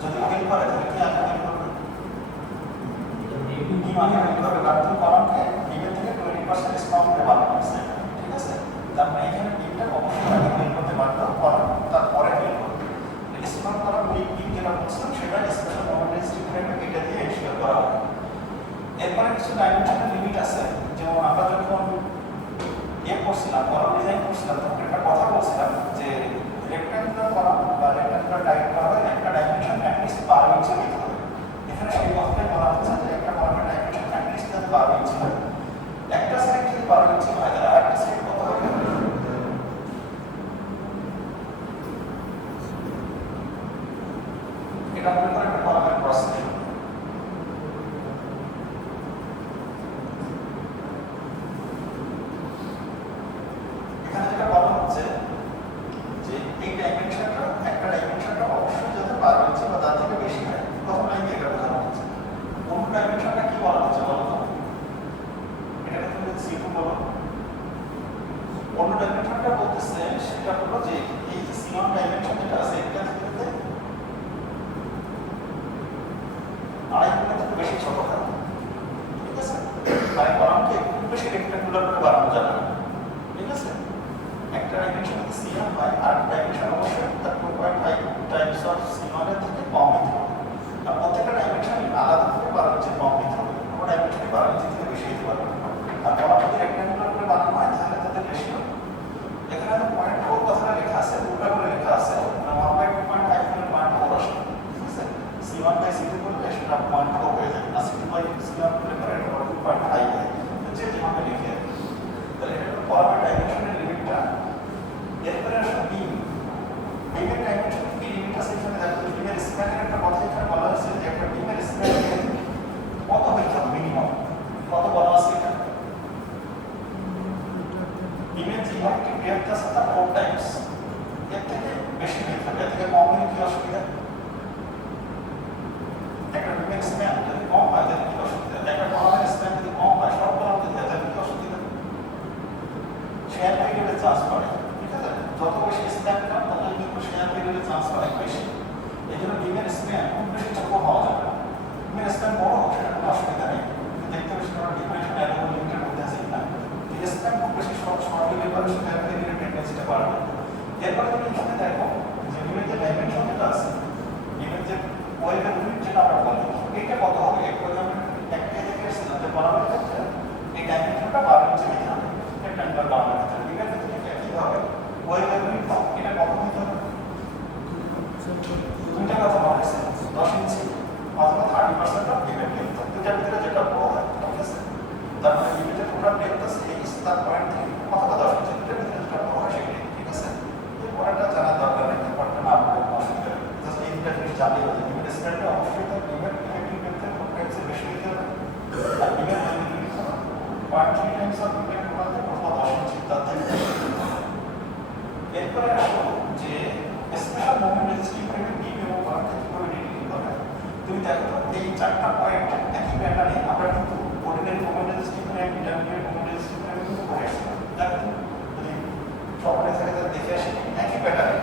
যদি ফেল করে তাহলে কি আগে ফেল করবে? বিম আগে ফেল করবে, কারণ তুমি কলামকে বিমের থেকে 20% ডিসকাউন্ট করে বানানো হচ্ছে, ঠিক আছে? তার মানে এখানে বিমটা অবশ্যই আগে ফেল করতে পারতো, কলাম তারপরে ফেল করবে। ডিসকাউন্ট করার বিম যেটা বলছিলাম সেটা স্পেশাল মোমেন্ট স্টিফনেট এটা দিয়ে এনশিওর করা হবে। এরপরে কিছু ডাইমেনশনের লিমিট আছে, যেমন আমরা যখন করছিলাম কলাম ডিজাইন করছিলাম তখন একটা কথা বলছিলাম যে রেক্ট্যাঙ্গুলার কলাম বা রেক্ট্যাঙ্গুলার টাইপ করা হয় একটা ডাইমেনশন অ্যাটলিস্ট 12 ইঞ্চি দিতে হবে। এখানে সেই কথাটাই বলা হচ্ছে যে একটা কলামের ডাইমেনশন অ্যাটলিস্ট 12 ইঞ্চি হবে। একটা সাইড যদি 12 ইঞ্চি হয় তাহলে আরেকটা সাইড কত হবে? এটা মনে করে একটা কলামের ক্রস সেকশন। এখানে যেটা বলা হচ্ছে যে এই ডাইমেনশনটা একটা ডাইমেনশনটা অবশ্যই যাতে 12 ইঞ্চি বা তার থেকে বেশি হয়, তখন আমি এটা বোঝানো হচ্ছে। কোন ডাইমেনশনটা কি বলা হচ্ছে বলো তো? এটাকে তুমি C2 বলো। অন্য ডাইমেনশনটা বলতেছে সেটা হলো যে এই যে C1 ডাইমেনশন যেটা আছে এটা থেকে আড়াই গুণের থেকে বেশি ছোট হয়, ঠিক আছে? মানে কলামকে খুব বেশি রেক্ট্যাঙ্গুলার করে বানানো যাবে না, ঠিক আছে? একটা ডাইমেনশন যদি C1 হয় আর ডাইমেনশন অবশ্যই তার 2.5 টাইমস অফ C1 এর থেকে কম হতে হবে। আর প্রত্যেকটা ডাইমেনশনই আলাদা থেকে 12 ইঞ্চি কম হতে হবে, কোনো ডাইমেনশনই 12 ইঞ্চি থেকে বেশি হতে পারবে না। আর কলাম যদি রেক্ট্যাঙ্গুলার করে বানানো হয় তাহলে তাদের বেশি হবে। এখানে তো পয়েন্ট ফোর কথাটা লেখা আছে, উল্টা করে লেখা আছে 1/2.5 থেকে 0.4 আসে, ঠিক আছে? C1/C2 করলে সেটা 0.4 হয়ে যায়, আর C2/C1 করলে পরে এটা 2.5 হয়, যে যেভাবে লিখে। তাহলে এটা হলো কলামের ডাইমেনশনের লিমিটটা। এরপরে আসলে বিম, বিমের ডাইমেনশনের কি লিমিট আছে এখানে দেখো। বিমের স্প্যানের একটা কথা এখানে বলা হয়েছে যে একটা বিমের স্প্যান কত হইতে হবে মিনিমাম, কত বলা আছে এখানে? বিমের যে ইলেকট্রিক ডেপথ আছে তার 4 টাইমস, এর থেকে বেশি হইতে হবে। এর থেকে কম হলে কি অসুবিধা? একটা বিমের স্প্যান যদি কম হয় তাহলে কি অসুবিধা? একটা কলামের স্প্যান যদি কম হয় সব কলাম যদি হয় তাহলে কি অসুবিধা? শেয়ার পেরিয়ডের চান্স বাড়ে, ঠিক আছে? যত বেশি স্প্যান কম তত কিন্তু শেয়ার পেরিয়ডের চান্স অনেক বেশি। এই জন্য বিমের স্প্যান খুব বেশি ছোট হওয়া যাবে না। বিমের স্প্যান বড় হোক সেটা কোনো অসুবিধা নেই, কিন্তু দেখতে বেশি কোনো ডিফারেন্স অ্যাডাবল লিমিটের মধ্যে আছে কিনা। এই স্প্যান খুব বেশি শর্ট হলে পরে শেয়ার পেরিয়ডের টেন্ডেন্সিটা বাড়বে। এরপরে তুমি এখানে দেখো যে বিমের যে ডাইমেনশন যেটা আছে, বিমের যে ওয়েভের লিমিট যেটা আমরা বলি এটা কত হবে? একটু আমি একটাই দেখে এসেছিলাম যে কলামের ক্ষেত্রে এই ডাইমেনশনটা 12 ইঞ্চি দিতে হবে, রেক্ট্যাঙ্গুলার কলামের ক্ষেত্রে। বিমের ক্ষেত্রে একই হবে, ওয়েভের লিমিট এটা কত দিতে হবে? দুইটা কথা বলা হয়েছে, 10 ইঞ্চি অথবা 30% অফ বিমের লেন্থ, দুইটার ভিতরে যেটা বড় হয়, ঠিক আছে? তার মানে বিমের যে টোটাল লেন্থ আছে এই তার পয়েন্ট থেকে অথবা 10 ইঞ্চি দুইটার ভিতরে যেটা বড় হয় সেটাই, ঠিক আছে? এই পয়েন্টটা জানার দরকার নেই, পয়েন্টটা না বলে কোনো অসুবিধা নেই, জাস্ট এই দুইটা জিনিস জানলেই হবে। বিমের স্প্যানটা অবশ্যই তার বিমের ইলেকট্রিক লেন্থের 4 টাইমসের বেশি হতে হবে, আর বিমের লিমিট হলো 0.3 টাইমস অফ বিমের টোটাল অথবা 10 ইঞ্চি তার থেকে বেশি হতে হবে। এরপরে আসো যে স্পেশাল মোমেন্ট রেজিস্টিভ ফ্রেমের বিম এবং কলামকে কিভাবে ডিটেইল করা হয়। তুমি দেখো এই চারটা পয়েন্ট একই প্যাটার্নে আমরা কিন্তু ordinary moment resistive frame, intermediate moment resistive frame কিন্তু করে আসছিলাম। দেখো যদি সবাই থেকে তারা দেখে আসি একই প্যাটার্ন,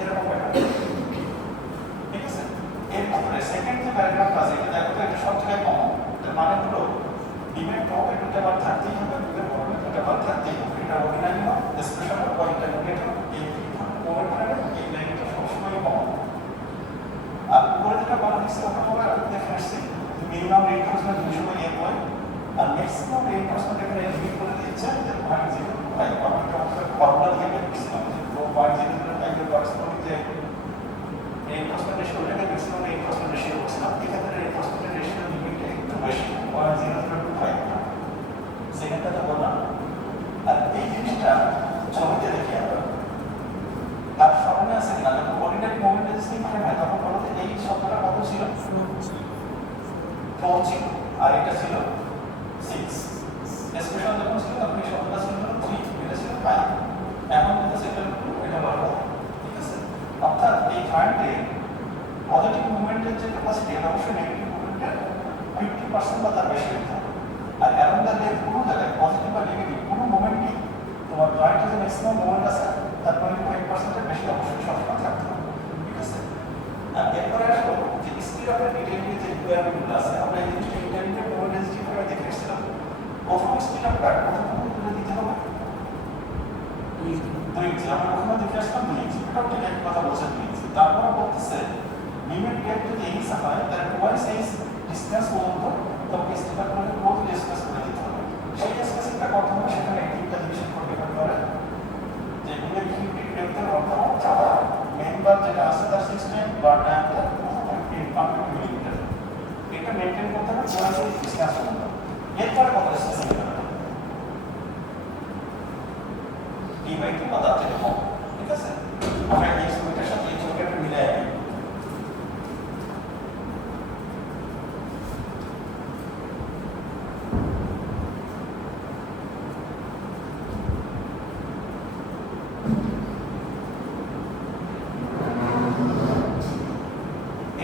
এরকম প্যাটার্ন, ঠিক আছে? এরপরে সেকেন্ড যে প্যারাগ্রাফ আছে এটা দেখো এটা সব জায়গায় কমন। তার মানে হলো বিমের টপে দুটো বার থাকতেই হবে, বিমের বটমে দুটো বার থাকতেই হবে। এটা অর্ডিনারি হোক, স্পেশাল হোক বা ইন্টারমিডিয়েট হোক, এই মোমেন্ট ফ্রেমে এই লাইনটা সবসময় কমন। আর উপরে যেটা বলা হয়েছে ওটা আমরা দেখে আসছি মিনিমাম রিইনফোর্সমেন্ট 200 MPa আর ম্যাক্সিমাম রিইনফোর্সমেন্ট এখানে লিমিট করে দিচ্ছে যে 0.05। আমরা ফর্মুলা দিয়ে বের করছিলাম যে 0.005 এর করেসপন্ডিং যে রিইনফোর্সমেন্ট রেশিও ওটাকে ম্যাক্সিমাম রিইনফোর্সমেন্ট রেশিও করছিলাম। এখানে রিইনফোর্সমেন্ট রেশিও লিমিটটা একটু বেশি, 0.025 সেকেন্ডটা বললাম। আর এই জিনিসটা ছবিতে দেখি আমরা, তার স্মরণে আছে কিনা যখন অর্ডিনারি মোমেন্ট রেজিস্টিভ ফ্রেম হয় তখন বলো যে এই শব্দটা কত ছিল? 4 ছিল, আর এটা ছিল 6। স্পেশাল যখন ছিল তখন এই শব্দটা ছিল 3, এটা ছিল 5। এখন যেটা সেকেন্ড এটা বলো, ঠিক আছে? অর্থাৎ এই পয়েন্টে পজিটিভ মুভমেন্টের যে ক্যাপাসিটি এটা অবশ্যই নেগেটিভ মুভমেন্টের 50% বা তার বেশি হতে হবে। আর অ্যারাউন্ড দ্য লেগ কোনো জায়গায় পজিটিভ বা নেগেটিভ কোনো মুভমেন্টই তোমার জয়েন্টে যে ম্যাক্সিমাম মুভমেন্ট আছে তার 25% এর বেশি অবশ্যই সবসময় থাকতে হবে, ঠিক আছে? স্টিরাপের ডিটেইলে যে রিকোয়ারমেন্ট আছে আমরা এই জিনিসটা ইন্টারমিডিয়েট এবং রেজিস্ট্রি করে দেখে এসেছিলাম। প্রথম স্টিরাপটা প্রথম করে দিতে হবে 2 ইঞ্চি, আমরা ওখানে দেখে আসলাম 2 ইঞ্চি, এটাও ঠিক এক কথা বলছে 2 ইঞ্চি। তারপরে বলতেছে মিমের গ্যাপ যদি এই হয় তাহলে টোয়াইস এই ডিসটেন্স পর্যন্ত তবে স্টিরাপ করে ক্লোজ স্পেস করে দিতে হবে। সেই স্পেসিংটা কত হবে সেখানে একটা জিনিসের উপর ডিপেন্ড করে যে মিমের কিউবিক ডেপথের অর্থ মেম্বার যেটা আছে তার 16 বা ডায়ামিটার 15 মিলিমিটার, এটা মেইনটেইন করতে হবে টোয়াইস এই ডিসটেন্স পর্যন্ত। এরপরে কত স্পেসিং হবে d/2 বা তার থেকে কম, ঠিক আছে? আমরা এই ছবিটার সাথে এই ছবিটা একটু মিলাই আনি।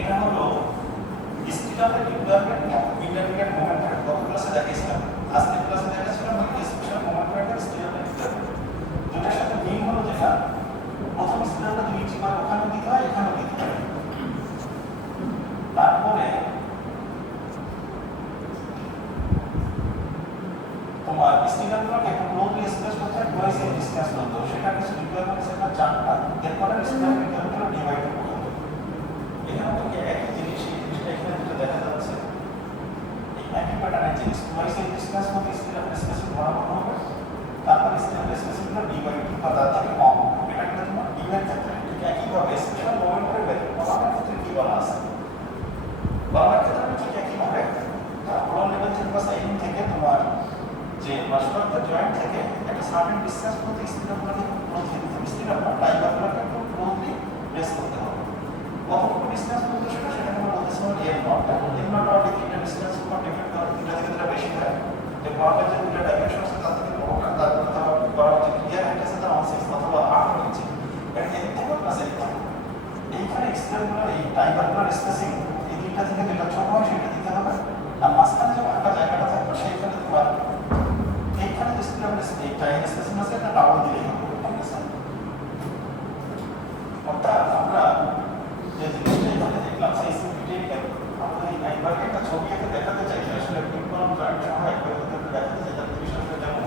এটা হলো স্টিরাপের রিকোয়ারমেন্ট ইন্টারমিডিয়েট মোমেন্ট ফ্যাক্টর। গত ক্লাসে দেখিয়েছিলাম, আজকের ক্লাসে দেখাচ্ছিলাম স্পেশাল মোমেন্ট ফ্যাক্টর স্টিরাপের রিকোয়ারমেন্ট। দুটার সাথে মিল হলো যেটা প্রথম স্টিরাপটা 2 ইঞ্চি করে ওখানে দিতে হয়, এখানেও দিতে হয়। তারপরে তোমার স্টিরাপগুলোকে একটা ক্লোজলি স্পেস করতে হয় টোয়াইস এই ডিসটেন্স পর্যন্ত, সেটা কিছু রিকোয়ারমেন্ট সেটা জানটা এরপরে স্টিরাপ রিকোয়ারমেন্টটা ডিভাইড করতে হবে। এখানে তো একই জিনিস, এই জিনিসটা এখানে যেটা দেখা যাচ্ছে এই একই প্যাটার্নের জিনিস, টোয়াইস এই ডিসটেন্স মধ্যে স্টিরাপের স্পেসিং বরাবর হবে, তারপর স্টিরাপের স্পেসিংটা d/2 বা তার থেকে কম। এটা কিন্তু তোমার ডিমের ক্ষেত্রে ঠিক একইভাবে স্পেশাল মোমেন্ট করে বের করার ক্ষেত্রে কি বলা আছে, বলার ক্ষেত্রে ঠিক একইভাবে ওরাল লেভেল থেকে বা সাইডিং থেকে তোমার যে মাসুরাত জয়েন্ট থেকে একটা সার্টেন ডিসটেন্স মধ্যে স্টিরাপগুলোকে ক্লোজ দিতে হবে। স্টিরাপটা টাইবারগুলোকে একটু ক্লোজলি প্রেস করতে হবে। কতটুকু ডিসটেন্স মধ্যে সেটা আমরা বলতেছিলাম এর নটটা অর্ধেক তিনটা ডিসটেন্স উপর ডিপেন্ড করে, তিনটা থেকে যেটা বেশি হয় যে বরাবর যে দুটো ডাইমেনশন আছে তার থেকে বড়টা, তারপর অথবা বরাবর যে ক্লিয়ার হাইট আছে তার 1/6 অথবা 8 ইঞ্চি, এটা এর থেকে প্লাস এইখানে স্টিরাপগুলো এই টাইবারগুলোর স্পেসিং এই দুইটা থেকে যেটা ছোট হয় সেটা দিতে হবে। আর মাঝখানে যে ফাঁকা জায়গাটা থাকবে সেইখানে তোমার এইখানে যে স্টিরাপের এই টাইম স্পেসিং আছে একটা টাওয়াল দিলেই হবে, ঠিক আছে? অর্থাৎ আমরা যে জিনিসটা এখানে দেখলাম সেই সিমিট্রিক আমরা এই একবারকে একটা ছবি এঁকে দেখাতে চাইছি, আসলে পিনপয়েন্ট জয়েন্ট সহ একবার দেখাতে চাই যাতে বিষয়টা যেমন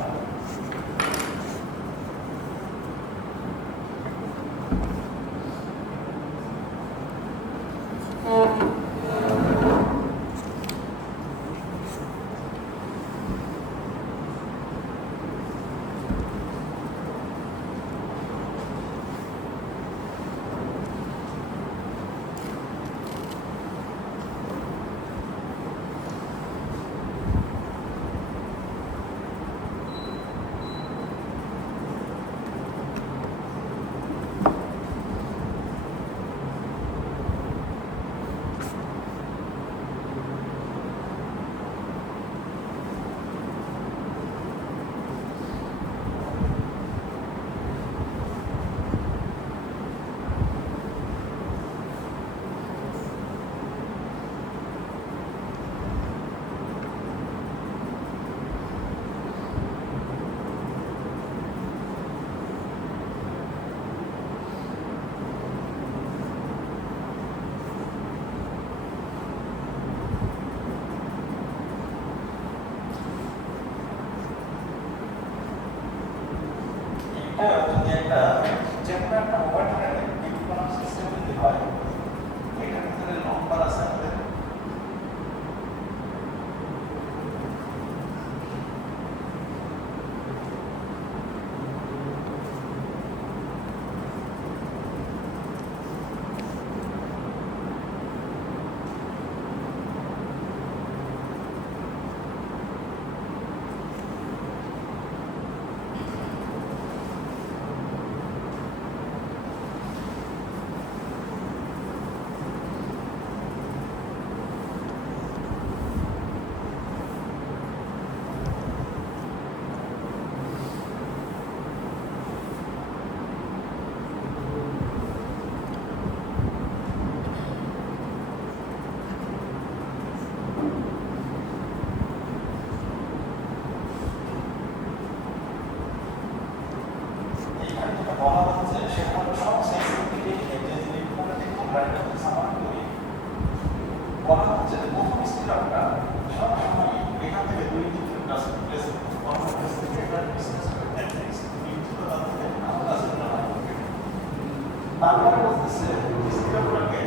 তারপরে বলতেছে স্থিরগুলোকে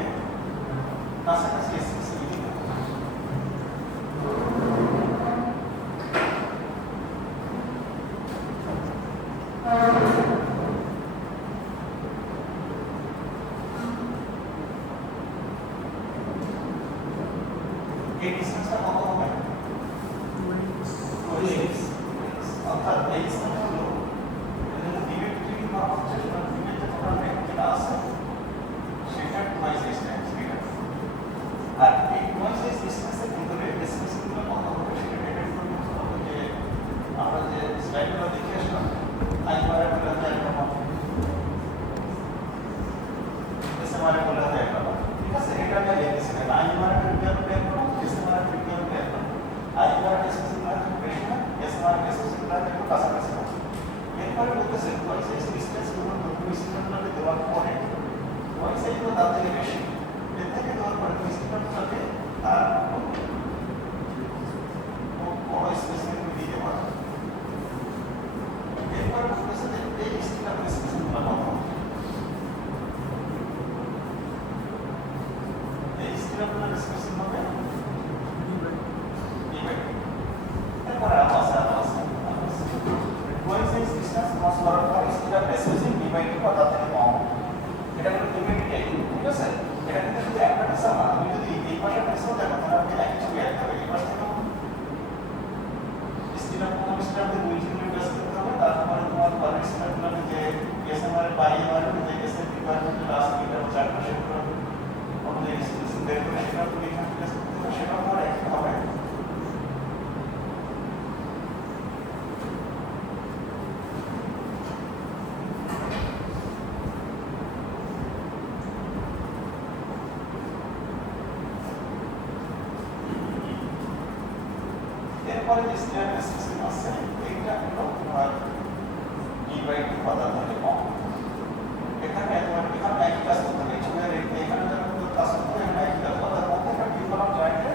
কাছাকাছি এসএসসি দিতে এই ডিসটেন্সটা কত হবে? অর্থাৎ এই ডিসটেন্স হলো ডিবেট বা হচ্ছে ডিবেট যে টোটাল রেট যেটা আছে সেটা টুয়াইস ডিসটেন্স এটা আর এই টুয়াইস ডিসটেন্সের ভিতরে ডিসটেন্সগুলো কত হবে সেটা ডিপেন্ড করবে যে আমরা যে স্লাইডগুলো দেখে আসলাম আইবারে বলে হয় একটা মাত্র এসএমআর বলে হয় একটা মাত্র ঠিক আছে এটা আমি লিখেছি না আইবারে বিজ্ঞান বের করব এসএমআর বিজ্ঞান বের করব আইবারে ডিসটেন্সগুলো বেশি না এসএমআর ডিসটেন্সগুলো একটু কাছাকাছি আছে এরপরে বলতেছে টুয়াইস ডিসটেন্সগুলো ডিসটেন্সগুলো দেওয়ার পরে টুয়াইস এগুলো তার থেকে বেশি এর থেকে দেওয়ার পরে ডিসটেন্সটাকে আর বড় স্পেসিফিক দিতে পারে এরপরে বলতেছে যে এই ডিসটেন্সগুলো কত এই ডিসটেন্সগুলো ডিসকাশন হবে এরপরে আছে টুয়াইস ডিসটেন্স ক্রস করার পর স্পিড স্পেসিং ডিভাইড করা তাতে কম এটা হলো ডিভাইড ঠিক আছে এটা কিন্তু শুধু একটা পেশা না তুমি যদি এই পাশে পেশাও দেখো তাহলে আপনি একই ছবি আঁকতে হবে এই পাশ থেকে স্টিরাপগুলোকে দুই চিহ্ন বেস করতে হবে তারপরে তোমার পরের স্টিরাপগুলোকে যে এসএমআর বাই এমআর যে এসএম রিকোয়ারমেন্ট লাস্ট মিটার চারপাশে পুরো অনুযায়ী স্পেসিং বের করে সেটা তুমি এখানে বেস করতে হবে সেটা পরে একই হবে এরপরে যে স্টিয়ার ডিসটেন্স আছে এইটা হলো তোমার ডিভাইড করা থাকে কম এখানে তোমার এখানে একই কাজ করতে হবে ছবির এখানে যখন কাজ করতে হবে এখানে একই কাজ করতে হবে প্রত্যেকটা ভিউ কলাম জয়েন্টে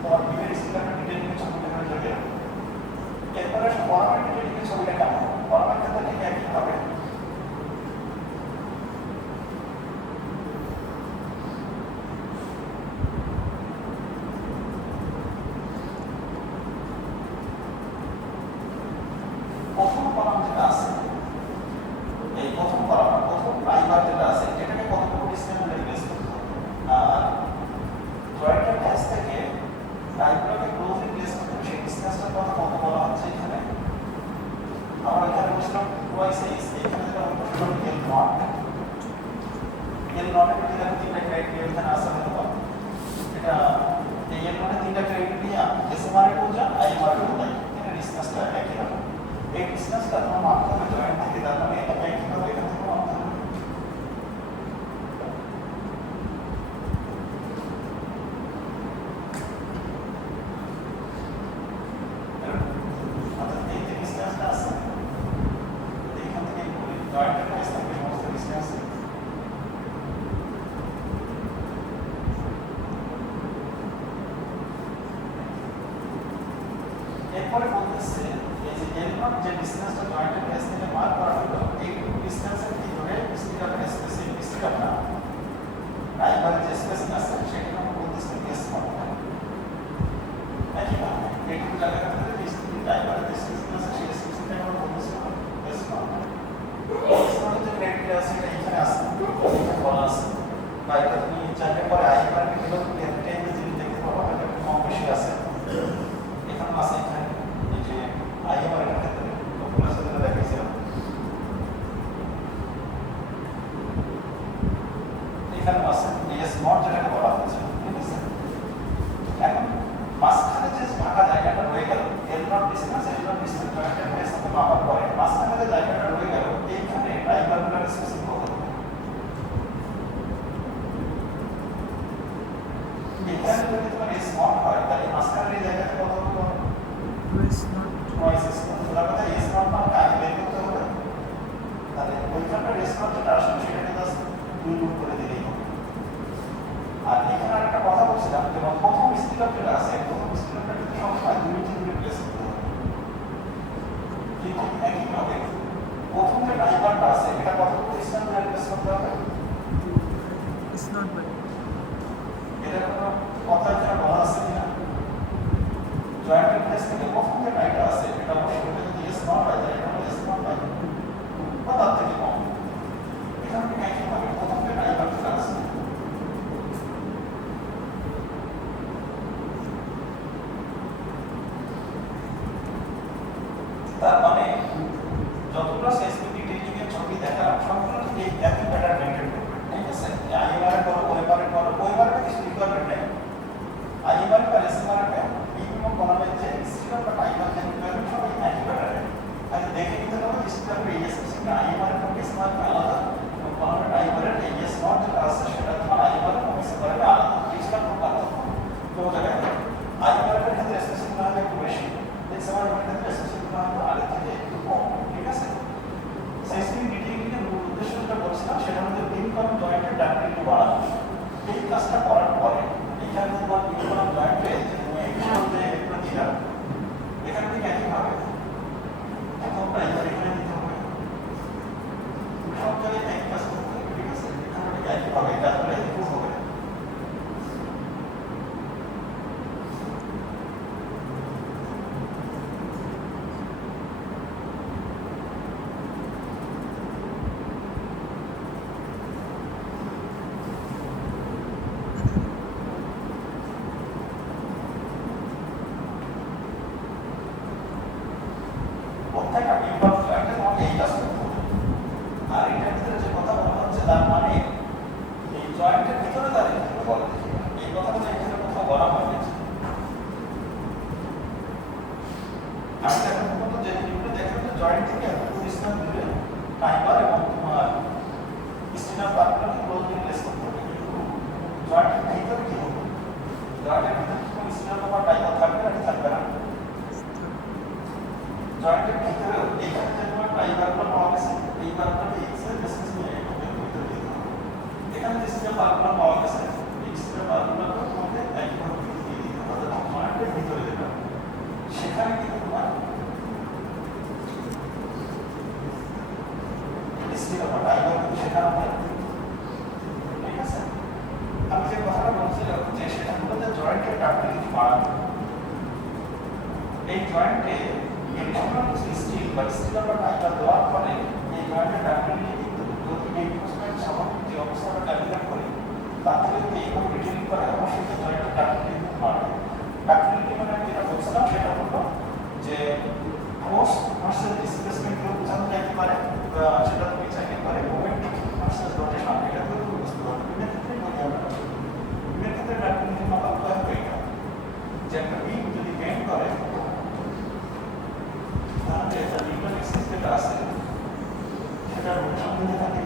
তোমার ভিউয়ের স্টিয়ারের ডিটেইলিং ছবিটা এখানে চলে যাবে এরপরে ফরম্যাট ডিটেইলিং ছবিটা কেমন ফরম্যাট ক্ষেত্রে ঠিক একই হবে প্রথম কলাম যেটা আছে এই প্রথম কলাম প্রথম প্রাইমার যেটা আছে এটাকে কতটুকু ডিসটেন্স বেস করতে হবে আর জয়েন্টের কাছ থেকে প্রাইমারকে ক্লোজলি প্লেস করতে হবে সেই ডিসটেন্সটা কত বলা হচ্ছে এখানে আমরা এখানে বলছিলাম টুয়াইস এখানে যেটা আমরা বলছিলাম এল নট এর মধ্যে তিনটা ক্রাইটেরিয়া এখানে আছে হলো এটা এই এর মধ্যে তিনটা ক্রাইটেরিয়া এসএমআর এর বোঝা আইএমআর এর বোঝা এটা ডিসটেন্সটা একই রকম এই ডিসটেন্সটা তোমার মাপতে হবে জয়েন্ট থেকে তার মানে এটা একই হবে এখান থেকে মাপতে হবে অর্থাৎ এই যে ডিসটেন্সটা আছে এখান থেকে জয়েন্টের কাছ থেকে সমস্ত ডিসটেন্স এরপরে বলতেছে এই যে এল নট যে ডিসটেন্সটা জয়েন্টের কাছ থেকে মার্ক করা হলো এই ডিসটেন্সের ভিতরে স্টিরাপের স্পেসিফিক স্টিরাপ না প্রাইমারি যে স্পেসিং আছে সেটা আমরা বলতেছি এস নট একইভাবে এইটুকু জায়গাটা থেকে যে স্টিরাপ প্রাইমারি যে স্পেসিং আছে সেই স্পেসিংটা আমরা বলতেছি এস নট এস নট যে ক্রাইটেরিয়া আছে এটা এখানে আছে এখানে বলা আছে বা এটা তুমি চাইলে পরে আইবার ভিডিও টেবিল যদি দেখতে পাবো এটা কম বেশি আছে এখানে আছে এখানে এই যে আইবার এর ক্ষেত্রে ক্লাসে যেটা দেখাইছিলাম এখানে আছে এস নট যেটাকে বলা হচ্ছে ঠিক আছে এখন মাঝখানে যে ফাঁকা জায়গাটা রয়ে গেল এল নট ডিসটেন্স জয়েন্টের ফেস থেকে মাপার পরে মাঝখানে যে জায়গাটা রয়ে গেল এইখানে ট্রাইঙ্গুলার স্পেসিং কত হবে এখানে যদি তোমার এস নট হয় তাহলে মাঝখানে এই জায়গাটা কত হবে টুয়াইস নট তার কথা এস নট মানে আগে বের করতে হবে তাহলে ওইখানকার এস নট যেটা আসলে সেটাকে জাস্ট দুই গুণ করে দিলেই হবে আর এখানে আরেকটা কথা বলছিলাম যেমন প্রথম স্টিরাপ যেটা আছে প্রথম স্টিরাপটা কিন্তু সবসময় দুই ইঞ্চি দূরে প্লেস করতে হবে কিন্তু একইভাবে প্রথম যে ড্রাইভারটা আছে এটা কতটুকু ডিসটেন্স ধরে প্লেস করতে হবে not valid. এটা কোনো কথা এখানে বলা আছে কিনা জয়েন্টের প্লেস থেকে প্রথম যে রাইট আছে এটা অবশ্যই যদি ইয়েস নট হয় তাহলে এটা ইয়েস নট হয় বা তার থেকে কম এখানে কি একই ভাবে প্রথম যে রাইট আছে তার মানে যতগুলো সেসমিক ডিটেইলিং এর ছবি দেখালাম সবগুলো এই একই প্যাটার্ন মেইনটেইন করবে ঠিক আছে আইএমআর করো ওইবারে কিছু রিকোয়ারমেন্ট নেই আইএমআর বা এসএমআর এ বিভিন্ন কলামের যে স্ট্রিম বা টাইমার যে রিকোয়ারমেন্ট সব একই প্যাটার্নে আগে দেখে নিতে হবে স্ট্রিম এর এসএসসি টা আইএমআর এর থেকে এসএমআর এর আলাদা কলামের টাইমার এর এস নট যেটা আছে সেটা তোমার আইএমআর এর এসএমআর এর আলাদা এইটা খুব পার্থক্য তো জায়গায় আইএমআর এর ক্ষেত্রে এসএসসি গুলো একটু বেশি এসএমআর এর ক্ষেত্রে এসএসসি গুলো আগে থেকে একটু কম ঠিক আছে সেসমিক ডিটেইলিং এর মূল উদ্দেশ্য যেটা বলছিলাম সেটা হচ্ছে তিন কলাম জয়েন্টের ডাক্টিলিটি বাড়ানো এই কাজটা করার পরে এখানে তোমার তিন কলাম জয়েন্টে যে তুমি এক্সট্রা যে একটা দিলা এখান থেকে একইভাবে প্রথমটা এখানে দিতে হবে সব জায়গায় একই কাজ করতে হবে ঠিক আছে এখানে একইভাবে কাজগুলো একই হবে প্রত্যেকটা বিভাগ জয়েন্টে তোমাকে এই কাজ করতে হবে আর এটার ভিতরে যে কথা বলা হচ্ছে তার মানে এই জয়েন্টের ভিতরে দাঁড়িয়ে বলা এই কথাটা এখানে কোথাও বলা হয়নি আমি এখন পর্যন্ত যে জিনিসগুলো দেখলাম যে জয়েন্ট থেকে ডিসটেন্স দূরে টাইমার এবং তোমার স্টিনার পার্টগুলোকে ক্লোজলি প্লেস করতে হবে কিন্তু জয়েন্টের ভিতরে কি হবে জয়েন্টের ভিতরে কোনো স্টিনার বা টাইমার থাকবে না থাকবে না জয়েন্টের ভিতরে এইখানে যে তোমার টাইমারগুলো পাওয়া গেছে এই পার্টটাকে এক্সেল ডিসটেন্স নিয়ে ভিতরে দিতে হবে এখানে যে স্টিনার পার্টগুলো পাওয়া গেছে এই স্টিনার পার্টগুলোকে তোমাকে একইভাবে দিয়ে দিতে হবে জয়েন্টের ভিতরে দেবে সেখানে কিন্তু তোমার স্টিনার বা টাইমার কিন্তু সেখানে থাকবে ঠিক আছে আমি যে কথাটা বলছিলাম যে সেটা হলো যে জয়েন্টের ডাক্টিলিটি বাড়ানো এই জয়েন্টে এডিশনাল স্টিল বা স্টিলার বা টাইমার দেওয়ার ফলে এই জয়েন্টের ডাক্টিলিটি কিন্তু যদি রিইনফোর্সমেন্ট স্বাভাবিক যে অবস্থাটা ক্যালকুলেট করি তার থেকে যদি এইভাবে ডিটেইলিং করে অবশ্যই জয়েন্টের ডাক্টিলিটি কিন্তু বাড়বে ডাক্টিলিটি মানে আমি যেটা বলছিলাম সেটা হলো যে ফোর্স ভার্সেস ডিসপ্লেসমেন্ট গুলো বোঝানো যাইতে পারে সেটা তুমি চাইতে পারে মোমেন্ট ভার্সেস রোটেশন এটা করে বুঝতে পারবে বিভিন্ন ক্ষেত্রে বলি আমরা বিভিন্ন ক্ষেত্রে ডাক্টিলিটি মাপা উপায় হবে এটা যে একটা বিম যদি বেন্ড করে তাহলে এটা লিগাল এক্সিস যেটা আছে সেটা রোটেশন দিতে থাকে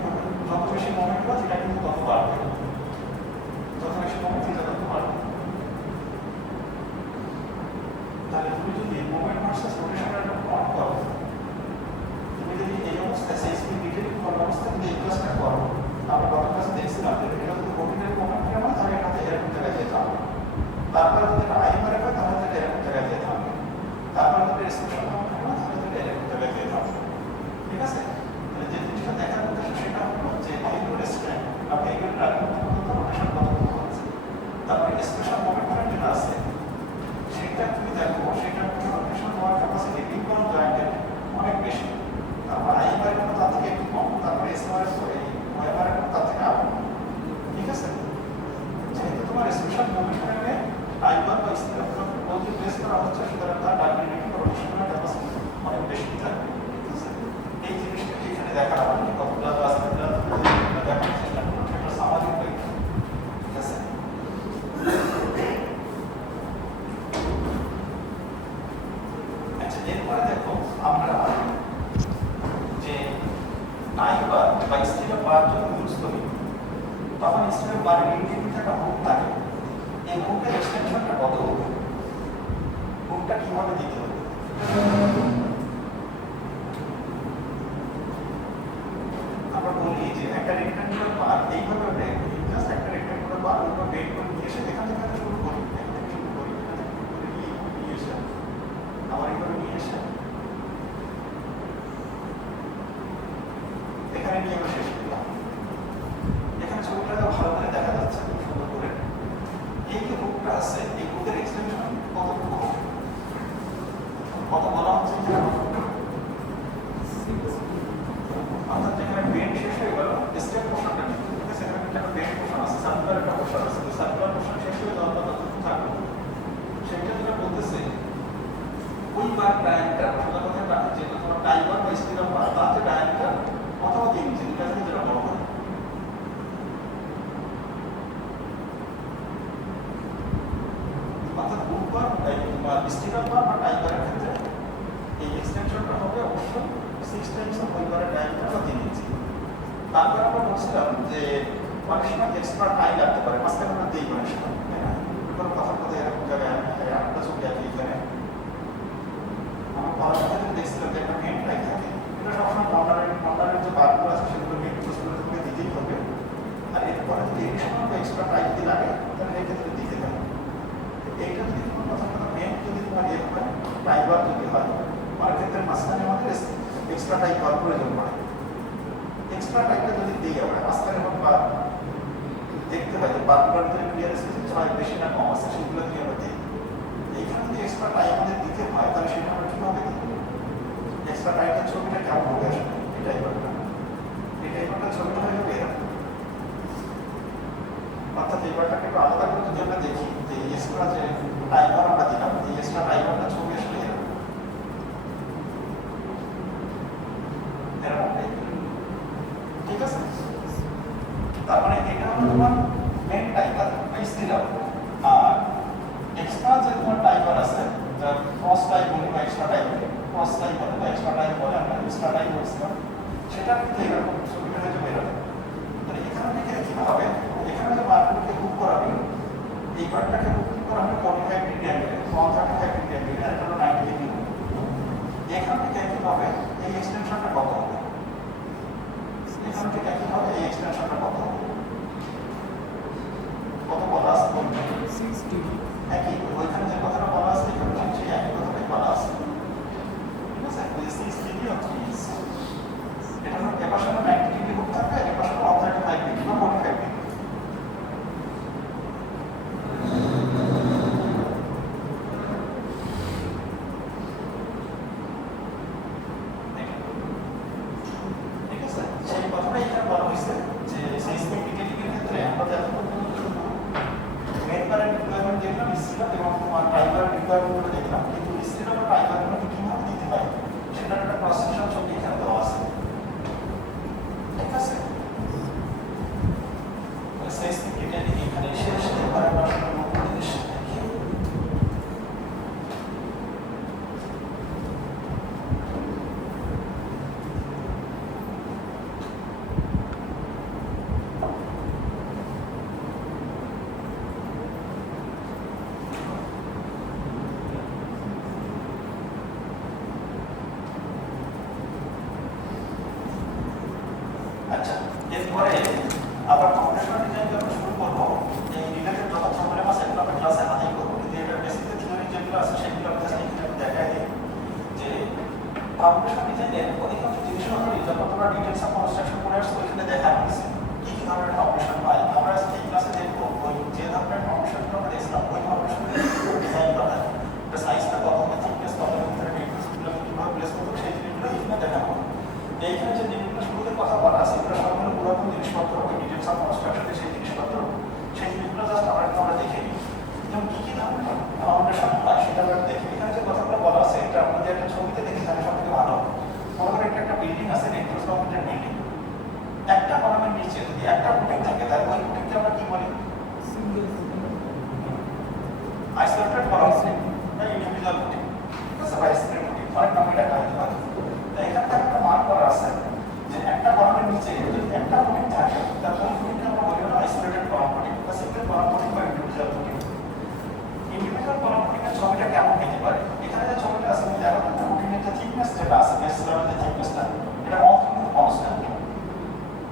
যত বেশি মোমেন্ট হবে সেটা কিন্তু তত বাড়বে যত বেশি মোমেন্ট সেটা তত বাড়বে তাহলে তুমি যদি মোমেন্ট ভার্সেস রোটেশনের প্লট করো তুমি যদি এই অবস্থায় সেসমিক ডিটেইলিং করার অবস্থায় যদি এই ক্লাসটা করো আমরা গত ক্লাসে দেখছিলাম যে এটা যদি রোটেটের মোমেন্ট হয় তাহলে এটাতে এরকম জায়গায় যেতে হবে তারপরে যদি এটা আইমারে হয় তাহলে এটা এরকম জায়গায় যেতে হবে তারপরে যদি এক্সপ্রেশন মোমেন্ট হয় তাহলে এটা এরকম জায়গায় যেতে হবে ঠিক আছে তাহলে যে জিনিসটা দেখার উদ্দেশ্য সেটা হলো যে এইগুলো রেস্টুরেন্ট আপনি এইগুলো রাখবেন রোটেশন কতটুকু হচ্ছে তারপরে এক্সপ্রেশন মোমেন্ট যেটা আছে সেটা তুমি দেখো সেটা রোটেশন হওয়ার ক্যাপাসিটি তিন কোন জয়েন্টের অনেক বেশি তারপর আইবার কোনো তার থেকে একটু কম তারপরে এসএমআর এই ওয়াইবার কোনো তার থেকে আরো ঠিক আছে যেহেতু তোমার এক্সপ্রেশন মোমেন্টে আইবার বা স্টিলার ক্লোজলি প্লেস করা হচ্ছে সুতরাং তার ডাক্টিলিটি বা রোটেশনের ক্যাপাসিটি অনেক বেশি থাকবে ঠিক আছে এই জিনিসটা এখানে দেখা হবে না কতগুলো আসতে দেখার চেষ্টা করবো সেটা সামাজিক ঠিক আছে এরপরে দেখো আমরা যে টাইমার বা স্টিলের বার যখন ইউজ করি তখন স্টিলের বারের ইন্ডিভিজুয়াল একটা হুক থাকে এই হুকের এক্সটেনশনটা কত হবে হুকটা কিভাবে দিতে হবে আমরা বলি যে একটা রেক্ট্যাঙ্গুলার বার এইভাবে জাস্ট একটা রেক্ট্যাঙ্গুলার বার ওইভাবে বেন্ড করে নিয়ে এসে এখান থেকে শুরু করি নিয়ে এসে আবার এইভাবে নিয়ে এসে এখানে নিয়ে আমরা শেষ করলাম এখানে ছবিটা ভালো করে দেখা যাচ্ছে ডায়ামিটার সোজা কথায় যেটা তোমার টাইবার বা স্থিরম করা তার যে ডায়ামিটার অথবা তিন ইঞ্চি দুটা থেকে যেটা বড় হয় অর্থাৎ বুকবার তোমার স্থিরম বা টাইবারের ক্ষেত্রে এই এক্সটেনশনটা হবে অবশ্যই 6 টাইমস অফ ওইবারের ডায়ামিটার বা 3 ইঞ্চি। তারপর আমরা বলছিলাম যে অনেক সময় এক্সট্রা টাই লাগতে পারে মাঝখানে আমরা দিই অনেক সময় তাই না কোনো কথার কথা এরকম জায়গায় একটা ছবি আছে এখানে আমার পড়ার ক্ষেত্রে দেখছিলাম যে একটা মেন টাই থাকে এটা সবসময় কর্নারের যে বারগুলো আছে সেগুলো মেন কোর্সগুলো তোমাকে দিতেই হবে আর এরপরে যদি এডিশনাল বা এক্সট্রা টাই যদি লাগে তাহলে এই ক্ষেত্রে দিতে হবে। এইটা যদি তোমার কথার কথা মেন যদি তোমার ইয়ে হয় টাইবার যদি হয় আমার ক্ষেত্রে মাঝখানে আমাদের এক্সট্রা টাই হওয়ার প্রয়োজন পড়ে। এক্সট্রা টাইপটা যদি দিই আমরা মাঝখানে হোক বা দেখতে হয় যে বারবার ভিতরে ক্লিয়ারেন্স ছয় বেশি না কম আছে সেগুলো দিয়ে আমরা দিই। এইখানে যদি এক্সট্রা টাইম আমাদের দিতে হয় তাহলে সেটা আমরা কীভাবে দিই এক্সট্রা টাইপের ছবিটা কেমন হবে আসলে এই টাইপের ছবিটা হয়ে যাবে এরকম অর্থাৎ এই বারটাকে একটু আলাদা করে যদি আমরা দেখি যে এক্সট্রা যে টাইমার আমরা দিলাম এই এক্সট্রা টাইমারটা ছবি আসলে এরকম ঠিক আছে। তার মানে এটা হলো তোমার মেন টাইপার বা স্থিরাম আর এক্সট্রা যে তোমার টাইপার আছে যা ক্রস টাইপ বলে বা এক্সট্রা টাইপ বলে ক্রস টাইপ বলে বা এক্সট্রা টাইপ বলে আমরা এক্সট্রা টাইপ বলছিলাম সেটা কিন্তু এরকম ছবিটা হয়তো বেরোবে তাহলে এখানে থেকে কি হবে এখানে যে মার্কগুলোকে বুক করাবে এই পার্টটাকে বুক করা হবে 45 ডিগ্রি অ্যাঙ্গেলে 135 ডিগ্রি অ্যাঙ্গেলে আর এটা হলো 90 ডিগ্রি এখান থেকে কি হবে এই এক্সটেনশনটা কত হবে এখান থেকে কি হবে এই এক্সটেনশনটা কত হবে কত বলা আছে বলতে 60 একই ওইখানে যে কথাটা বলা আছে এখানে সেই একই কথাটাই বলা আছে ঠিক আছে ওই 6 ডিগ্রি অফ 3 এটা হলো এপাশে 90 ডিগ্রি হোক থাকবে এপাশে 135 ডিগ্রি বা 45 ডিগ্রি এরপরে আবার কম্পিউটেশনাল ডিজাইন যখন শুরু করবো এই রিলেটেড যত প্রবলেম আছে এগুলো আমরা ক্লাসে আদায় করবো কিন্তু এটা বেসিক থিওরি যেগুলো আছে সেগুলো আমি জাস্ট এখানে দেখাই দিই যে কম্পিউটেশনাল ডিজাইনের অধিকাংশ জিনিসপত্রই যখন তোমরা ডিটেলস অফ কনস্ট্রাকশন করে আসছো এখানে দেখা হয়েছে কি কি ধরনের ফাউন্ডেশন হয় আমরা এই ক্লাসে দেখবো ওই যে ধরনের ফাউন্ডেশনগুলো আমরা দেখছিলাম ওই ফাউন্ডেশনের ডিজাইন করা এটা সাইজটা কত হবে থিকনেস কত হবে ভিতরে ডিটেলসগুলো কীভাবে প্লেস করবো সেই জিনিসগুলো এখানে দেখাবো। এইখানে যে জিনিসগুলো শুরুতে কথা বলা আছে এগুলো সবগুলো পুরাতন জিনিসপত্র ওই ডিটেলস অফ কনস্ট্রাকশনের সেই জিনিসপত্র সেই জিনিসগুলো জাস্ট আমরা দেখে নিই যেমন কী কী ধরনের ফাউন্ডেশন হয় সেটা আমরা দেখি এখানে যে কথাগুলো বলা আছে এটা আমরা যে একটা ছবিতে দেখি তাহলে সব থেকে ভালো মনে করি একটা বিল্ডিং আছে রেডক্রস গভর্নমেন্টের বিল্ডিং একটা কলামের নিচে যদি একটা বুটিং থাকে তাহলে ওই বুটিংকে আমরা কি বলি আইসোলেটেড কলাম বা ইন্ডিভিজুয়াল বুটিং ঠিক আছে বা স্প্রে বুটিং অনেক নামে ডাকা হতে পারে। এখানে একটা মার্ক করা আছে যে একটা কলামের নিচে যদি একটা বুটিং থাকে তাহলে ওই বুটিংকে আমরা বলি হলো আইসোলেটেড কলাম বুটিং বা সিম্পল কলাম বুটিং বা ইন্ডিভিজুয়াল বুটিং। ইন্ডিভিজুয়াল কলাম বুটিংয়ের ছবিটা কেমন হতে পারে এখানে যে ছবিটা আছে আমি দেখো একটা বুটিংয়ের যে থিকনেস যেটা আছে বেস লেভেলের যে থিকনেসটা এটা অল কিন্তু কনস্ট্যান্ট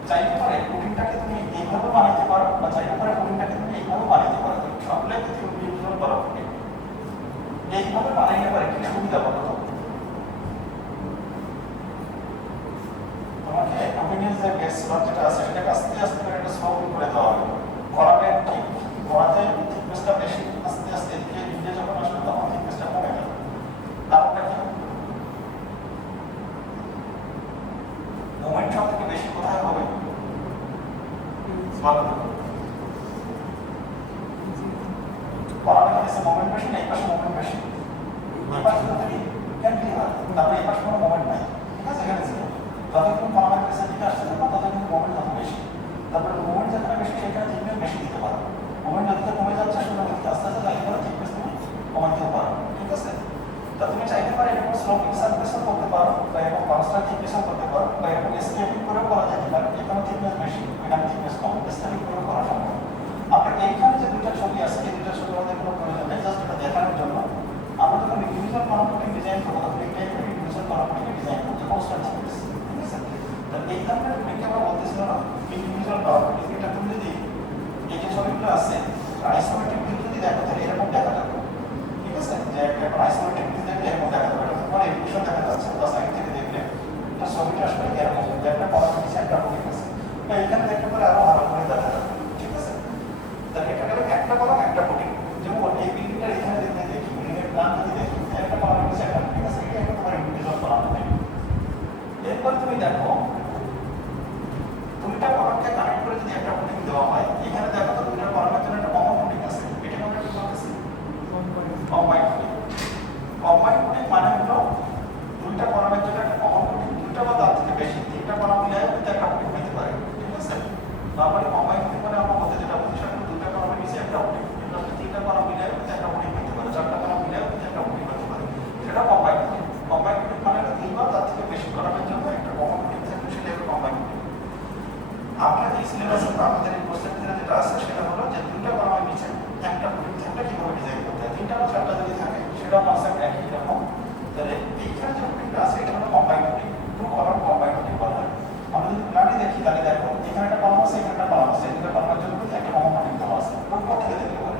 চাইতে পারে বুটিংটাকে তুমি এইভাবে বানাইতে পারো বা চাইতে পারে বুটিংটাকে তুমি এইভাবে বানাইতে পারো সবগুলোই কিন্তু ইন্ডিভিজুয়াল কলাম বুটিং এইভাবে বানাইতে পারে কি সুবিধা বলো তো তোমাকে কনভিনিয়েন্স যে বেস স্লট যেটা আছে সেটাকে আস্তে আস্তে করে একটা স্লোপ করে দেওয়া হবে কলামের ঠিক গোড়াতে থিকনেসটা বেশি আস্তে আস্তে এদিকে নিচে যখন আসবে তখন থিকনেসটা কমে গেল তারপরে কি মোমেন্ট সব থেকে বেশি কোথায় হবে কলামের কাছে মোমেন্ট বেশি না এই পাশে মোমেন্ট বেশি এই পাশে তুমি ক্যান্টিলিভার, তারপরে এই পাশে কোনো মোমেন্ট নাই, ঠিক আছে, এখানে ছিল। যতক্ষণ কলামের প্রেসের দিকে আসছে তখন ততক্ষণ মোমেন্ট তত বেশি। তারপরে মোমেন্ট যেখানে বেশি সেখানে থিকনেস বেশি দিতে পারো। মোমেন্ট যতটা কমে যাচ্ছে সেটা আস্তে আস্তে যাই করে থিকনেস তুমি কমাতেও পারো, ঠিক আছে। তা তুমি চাইতে পারো এরকম স্লোপিং সারফেসও করতে পারো, বা এরকম কনস্ট্যান্ট থিকনেসও করতে পারো, বা এরকম স্কেপিং করেও করা যেতে পারে। এখানে থিকনেস বেশি, এখানে থিকনেস কম, স্কেপিং করেও করা সম্ভব। আমরা এইখানে যে দুইটা ছবি আছে এই দুইটা ছবি আমাদের কোনো প্রয়োজন নেই, জাস্ট এটা দেখানোর জন্য। আমরা যখন ইন্ডিভিজুয়াল কলামটি ডিজাইন করবো তখন এই টাইপের ইন্ডিভিজুয়াল কলামটি ডিজাইন করতে কনস্ট্যান্ট থিকনেস, ঠিক আছে। তাহলে এই ধরনের টপিককে আমরা বলতেছিল না ইন্ডিভিজুয়াল কলামটি। এটা তুমি যদি এই যে ছবিগুলো আছে আইসোমেট্রিক ভিউ যদি দেখো তাহলে এরকম দেখা যাবে, ঠিক আছে, যে একটা আইসোমেট্রিক ভিউ দেখলে এরকম দেখা যাবে। এটা তোমার এলিভেশন দেখা যাচ্ছে বা সাইড থেকে দেখলে এটা ছবিটা আসলে এরকম যে একটা কলাম নিচে একটা টপিক আছে, বা এখানে দেখতে পারে আরো ভালো করে দেখা যাবে, ঠিক আছে। তাহলে এটা গেল একটা কলাম একটা টপিক। যেমন এই বিল্ডিংটা এখানে দেখতে দেখি বিল্ডিংয়ের প্ল্যান যদি দেখি একটা কলাম নিচে একটা, ঠিক আছে, এটা একটা তোমার ইন্ডিভিজুয়াল কলাম হবে। এরপর তুমি দেখো দুইটা কলামকে কানেক্ট করে যদি একটা টপিক দেওয়া হয়, এখানে দেখো তো দুইটা কলামের জন্য একটা কমন টপিক আছে, এটা আমরা কি বলতেছি কম্বাইন্ড টপিক। কম্বাইন্ড টপিক মানে হলো দুইটা কলামের জন্য একটা কমন টপিক, দুইটা বা তার থেকে বেশি তিনটা কলাম মিলে কিন্তু একটা টপিক হতে পারে, ঠিক আছে। নরমালি কম্বাইন্ড টপিক মানে আমরা বলতে যেটা বুঝি সেটা দুইটা কলামের নিচে একটা টপিক, এটা তিনটা কলাম মিলে কিন্তু একটা টপিক হতে পারে, চারটা কলাম মিলে কিন্তু একটা টপিক হতে পারে, সেটা কম্বাইন্ড টপিক। কম্বাইন্ড টপিক মানে তিন বা তার থেকে বেশি কলামের জন্য একটা কমন টপিক থাকবে, সেটা হলো কম্বাইন্ড টপিক। আমরা এই সিলেবাসে আমাদের এই কোর্সের ভিতরে যেটা আছে সেটা হলো যে দুইটা কলামের নিচে একটা টপিক থাকলে কিভাবে ডিজাইন করতে হয়। তিনটা বা চারটা যদি থাকে সেটাও কনসেপ্ট একই রকম। তাহলে এইখানে যে টপিকটা আছে এটা হলো combined topic, two column combined topic বলা হয়। আমরা যদি প্ল্যানে দেখি তাহলে দেখো এখানে একটা কলাম আছে, এখানে একটা কলাম আছে, এই দুটো কলামের জন্য কিন্তু একটা কমন টপিক দেওয়া আছে, কোন থেকে দেখতে পারে।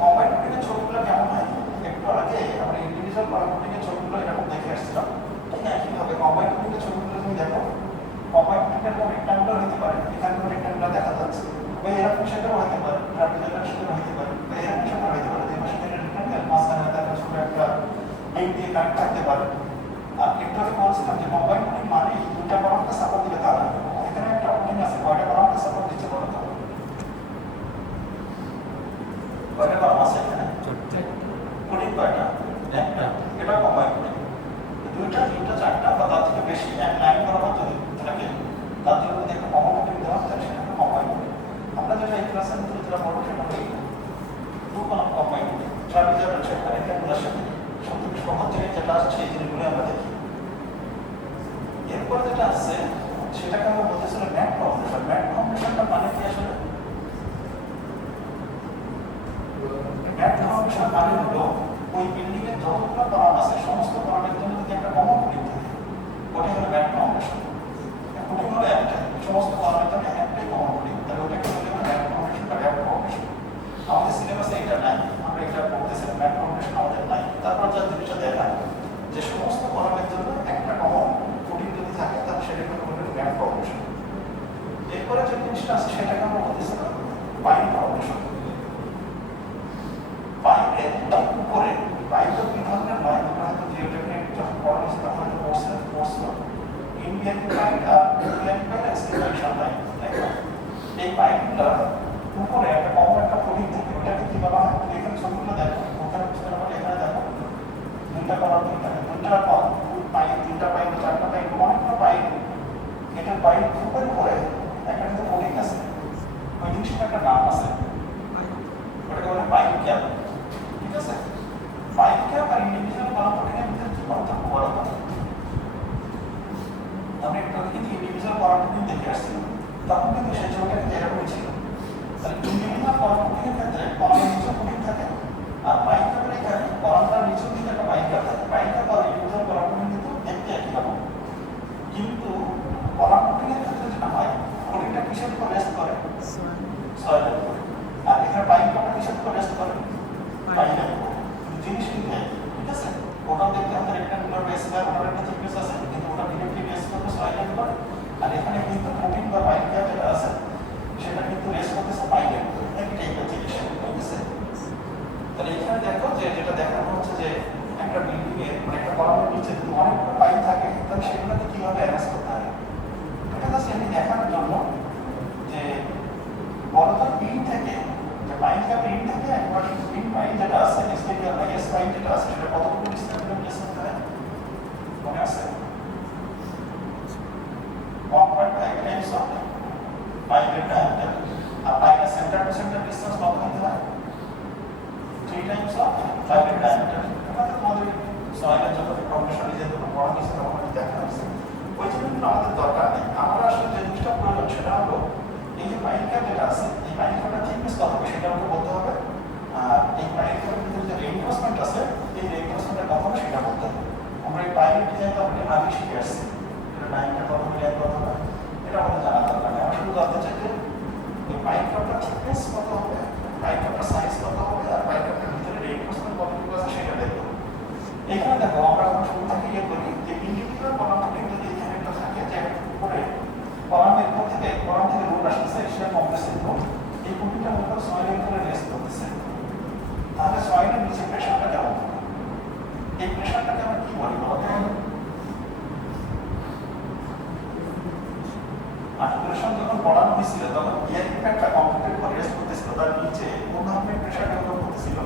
কম্বাইন্ড টপিকের ছবিগুলো কেমন হয়, একটু আগে আমরা ইন্ডিভিজুয়াল কলাম টপিকের ছবিগুলো এরকম দেখে আসছিলাম, ঠিক একইভাবে কম্বাইন্ড টপিকের ছবিগুলো তুমি দেখো। কম্বাইন্ড টপিকের কোনো রেক্ট্যাঙ্গুলার হতে পারে, এখানে কোনো রেক্ট্যাঙ্গুলার দেখা যাচ্ছে, বা এরকম শেপেরও হতে পারে, ট্রাপিজয়েডাল শেপেরও হতে পারে, বা এরকম শেপেরও হতে পারে। দুই পাশে থেকে রেক্ট্যাঙ্গেল, মাঝখানে দেখা ছোট একটা লিঙ্ক দিয়ে কানেক্ট থাকতে পারে। আর একটু আগে বলছিলাম যে কম্বাইন্ড টপিক মানে দুইটা কলামকে সাপোর্ট দিলে তা না, এখানে একটা টপিক আছে কয়টা কলামকে সাপোর্ট দিচ্ছে বলো তো, কয়টা কলাম আছে এখানে, টপিক কয়টা, একটা, এটা কম্বাইন্ড টপিক। দুইটা তিনটা চারটা বা তার থেকে বেশি এক লাইন বরাবর যদি থাকে তার জন্য যদি একটা কমন টপিক দেওয়া হয় সেটা একটা কম্বাইন্ড টপিক। আমরা যেটা এই ক্লাসের ভিতরে যেটা পড়বো সেটা হলো two column combined topic, trapezoidal shape আর রেক্ট্যাঙ্গুলার শেপ। সবথেকে সহজ জিনিস যেটা আছে সেই জিনিসগুলো আমরা দেখি। এরপরে যেটা আছে সেটাকে আমরা বলতেছিলাম ম্যাট ফাউন্ডেশন। ম্যাট ফাউন্ডেশনটা মানে কি আসলে? ম্যাট ফাউন্ডেশন মানে হলো ওই বিল্ডিং এর যতগুলো কলাম আছে সমস্ত কলামের জন্য যদি একটা কমন টপিক থাকে ওটা হলো ম্যাট ফাউন্ডেশন। টপিক হলো একটা, সমস্ত কলামের জন্য একটাই কমন টপিক, তাহলে ওটাকে বলে ম্যাট ফাউন্ডেশন বা ম্যাট ফাউন্ডেশন। আমাদের সিলেবাসে এটা নাই, আমরা এটা পড়তেছিলাম ম্যাট ফাউন্ডেশন আমাদের নাই। তারপর যা জিনিসটা দেখা যে সমস্ত কলামের জন্য একটা কমন টপিক যদি থাকে তাহলে সেটাকে বলে ম্যাট ফাউন্ডেশন। এরপরে যে জিনিসটা আছে সেটাকে আমরা বলতেছিলাম পাইন ফাউন্ডেশন। পাইনের উপরে পাইনটা দুই ধরনের নয়, আমরা হয়তো জিওটেকনিক যখন পড়ানো তখন হয়তো পড়ছিল ইন্ডিয়ান পাইন আর ইন্ডিয়ান পাইন আর সিলেকশন পাইন। এই পাইনগুলো উপরে একটা কমন একটা প্রোটিন থাকে, ওটাকে কি বলা হয়? এখানে ছবিগুলো দেখো, ওখানে বুঝতে পারবো, এখানে দেখো দুইটা কলাম দুইটা পাইন, তিনটা পাইন, চারটা পাইন, অনেকগুলো পাইন। এটা পাইন উপরে উপরে একটা কিন্তু প্রোটিন আছে, ওই জিনিসটার একটা নাম আছে, ওটাকে বলে পাইন ক্যাপ, ঠিক আছে। পাইন ক্যাপ আর ইন্ডিভিজুয়াল কলাম প্রোটিনের ভিতরে কি পার্থক্য বলা হয়? আমরা একটু আগে কিন্তু ইন্ডিভিজুয়াল কলাম প্রোটিন দেখে আসছিলাম, তখন কিন্তু সেই ছবিটা কিন্তু এরকমই ছিল। তাহলে ইন্ডিভিজুয়াল কলাম প্রোটিনের ক্ষেত্রে কলামের নিচে প্রোটিন থাকে, আর পাইন ক্যাপের এখানে কলামটার নিচেও কিন্তু একটা পাইন ক্যাপ থাকে। পাইন ক্যাপ আর ইন্ডিভিজুয়াল কলাম প্রোটিন কিন্তু দেখতে একই রকম, কিন্তু কলাম প্রোটিনের ক্ষেত্রে যেটা হয় প্রোটিনটা কিসের উপর রেস্ট করে? পাইন ক্যাপের ইন থেকে একবার ইন পাইন যেটা আছে এক্সটেরিয়র না এস পাইন যেটা আছে সেটা কতটুকু ডিসটেন্স প্লেস করতে হয় মনে আছে 1.5 টাইমস অফ পাইনের ডায়ামিটার আর পাইনের সেন্টার টু সেন্টার ডিসটেন্স কত হতে হয় 3 টাইমস অফ পাইনের ডায়ামিটার এটা তোমাদের সয়েলের যত ইনফরমেশন নিজে যত পড়া হয়েছে তখন দেখা হয়েছে ওই জন্য আমাদের দরকার নেই আমরা আসলে যে জিনিসটা প্রয়োজন সেটা হলো এই যে পাইন ক্যাপ যেটা আছে এই পাইন ক্যাপটা থিকনেস কত হবে সেটা আমাকে বলতে হবে আর এই পাইন ক্যাপের ভিতরে যে রেইনফোর্সমেন্ট আছে এই রেইনফোর্সমেন্টের কত হবে সেটা বলতে হবে আমরা এই পাইনের ডিজাইনটা আমরা আগে শিখে আসছি এটা পাইনটা কত ডিজাইন কত হবে এটা আমাদের জানা দরকার নেই আমরা শুধু জানতে চাই যে এই পাইন ক্যাপটা থিকনেস কত হবে পাইন ক্যাপটার সাইজ কত হবে আর পাইন ক্যাপটার ভিতরে রেইনফোর্সমেন্ট কতটুকু আছে সেটা দেখবো এখানে দেখো আমরা এখন শুরু থেকে ইয়ে করি যে ইন্ডিভিজুয়াল কলামটা যদি এখানে একটা থাকে যে উপরে কলামের উপর থেকে কলাম থেকে রোড আসতেছে সেটা কম্প্রেসিভ রোড এই কম্পিউটার উপর সয়েলের উপরে রেস্ট করতেছে তাহলে সয়েলের নিচে প্রেশারটা কেমন হবে এই প্রেশারটাকে আমরা কি বলি বলতে আর্টিকুলেশন যখন পড়ানো হয়েছিল তখন ইয়ার ইম্প্যাক্টটা কম্পিউটার উপর রেস্ট করতেছিল তার নিচে কোন ধরনের প্রেশার ডেভেলপ করতেছিল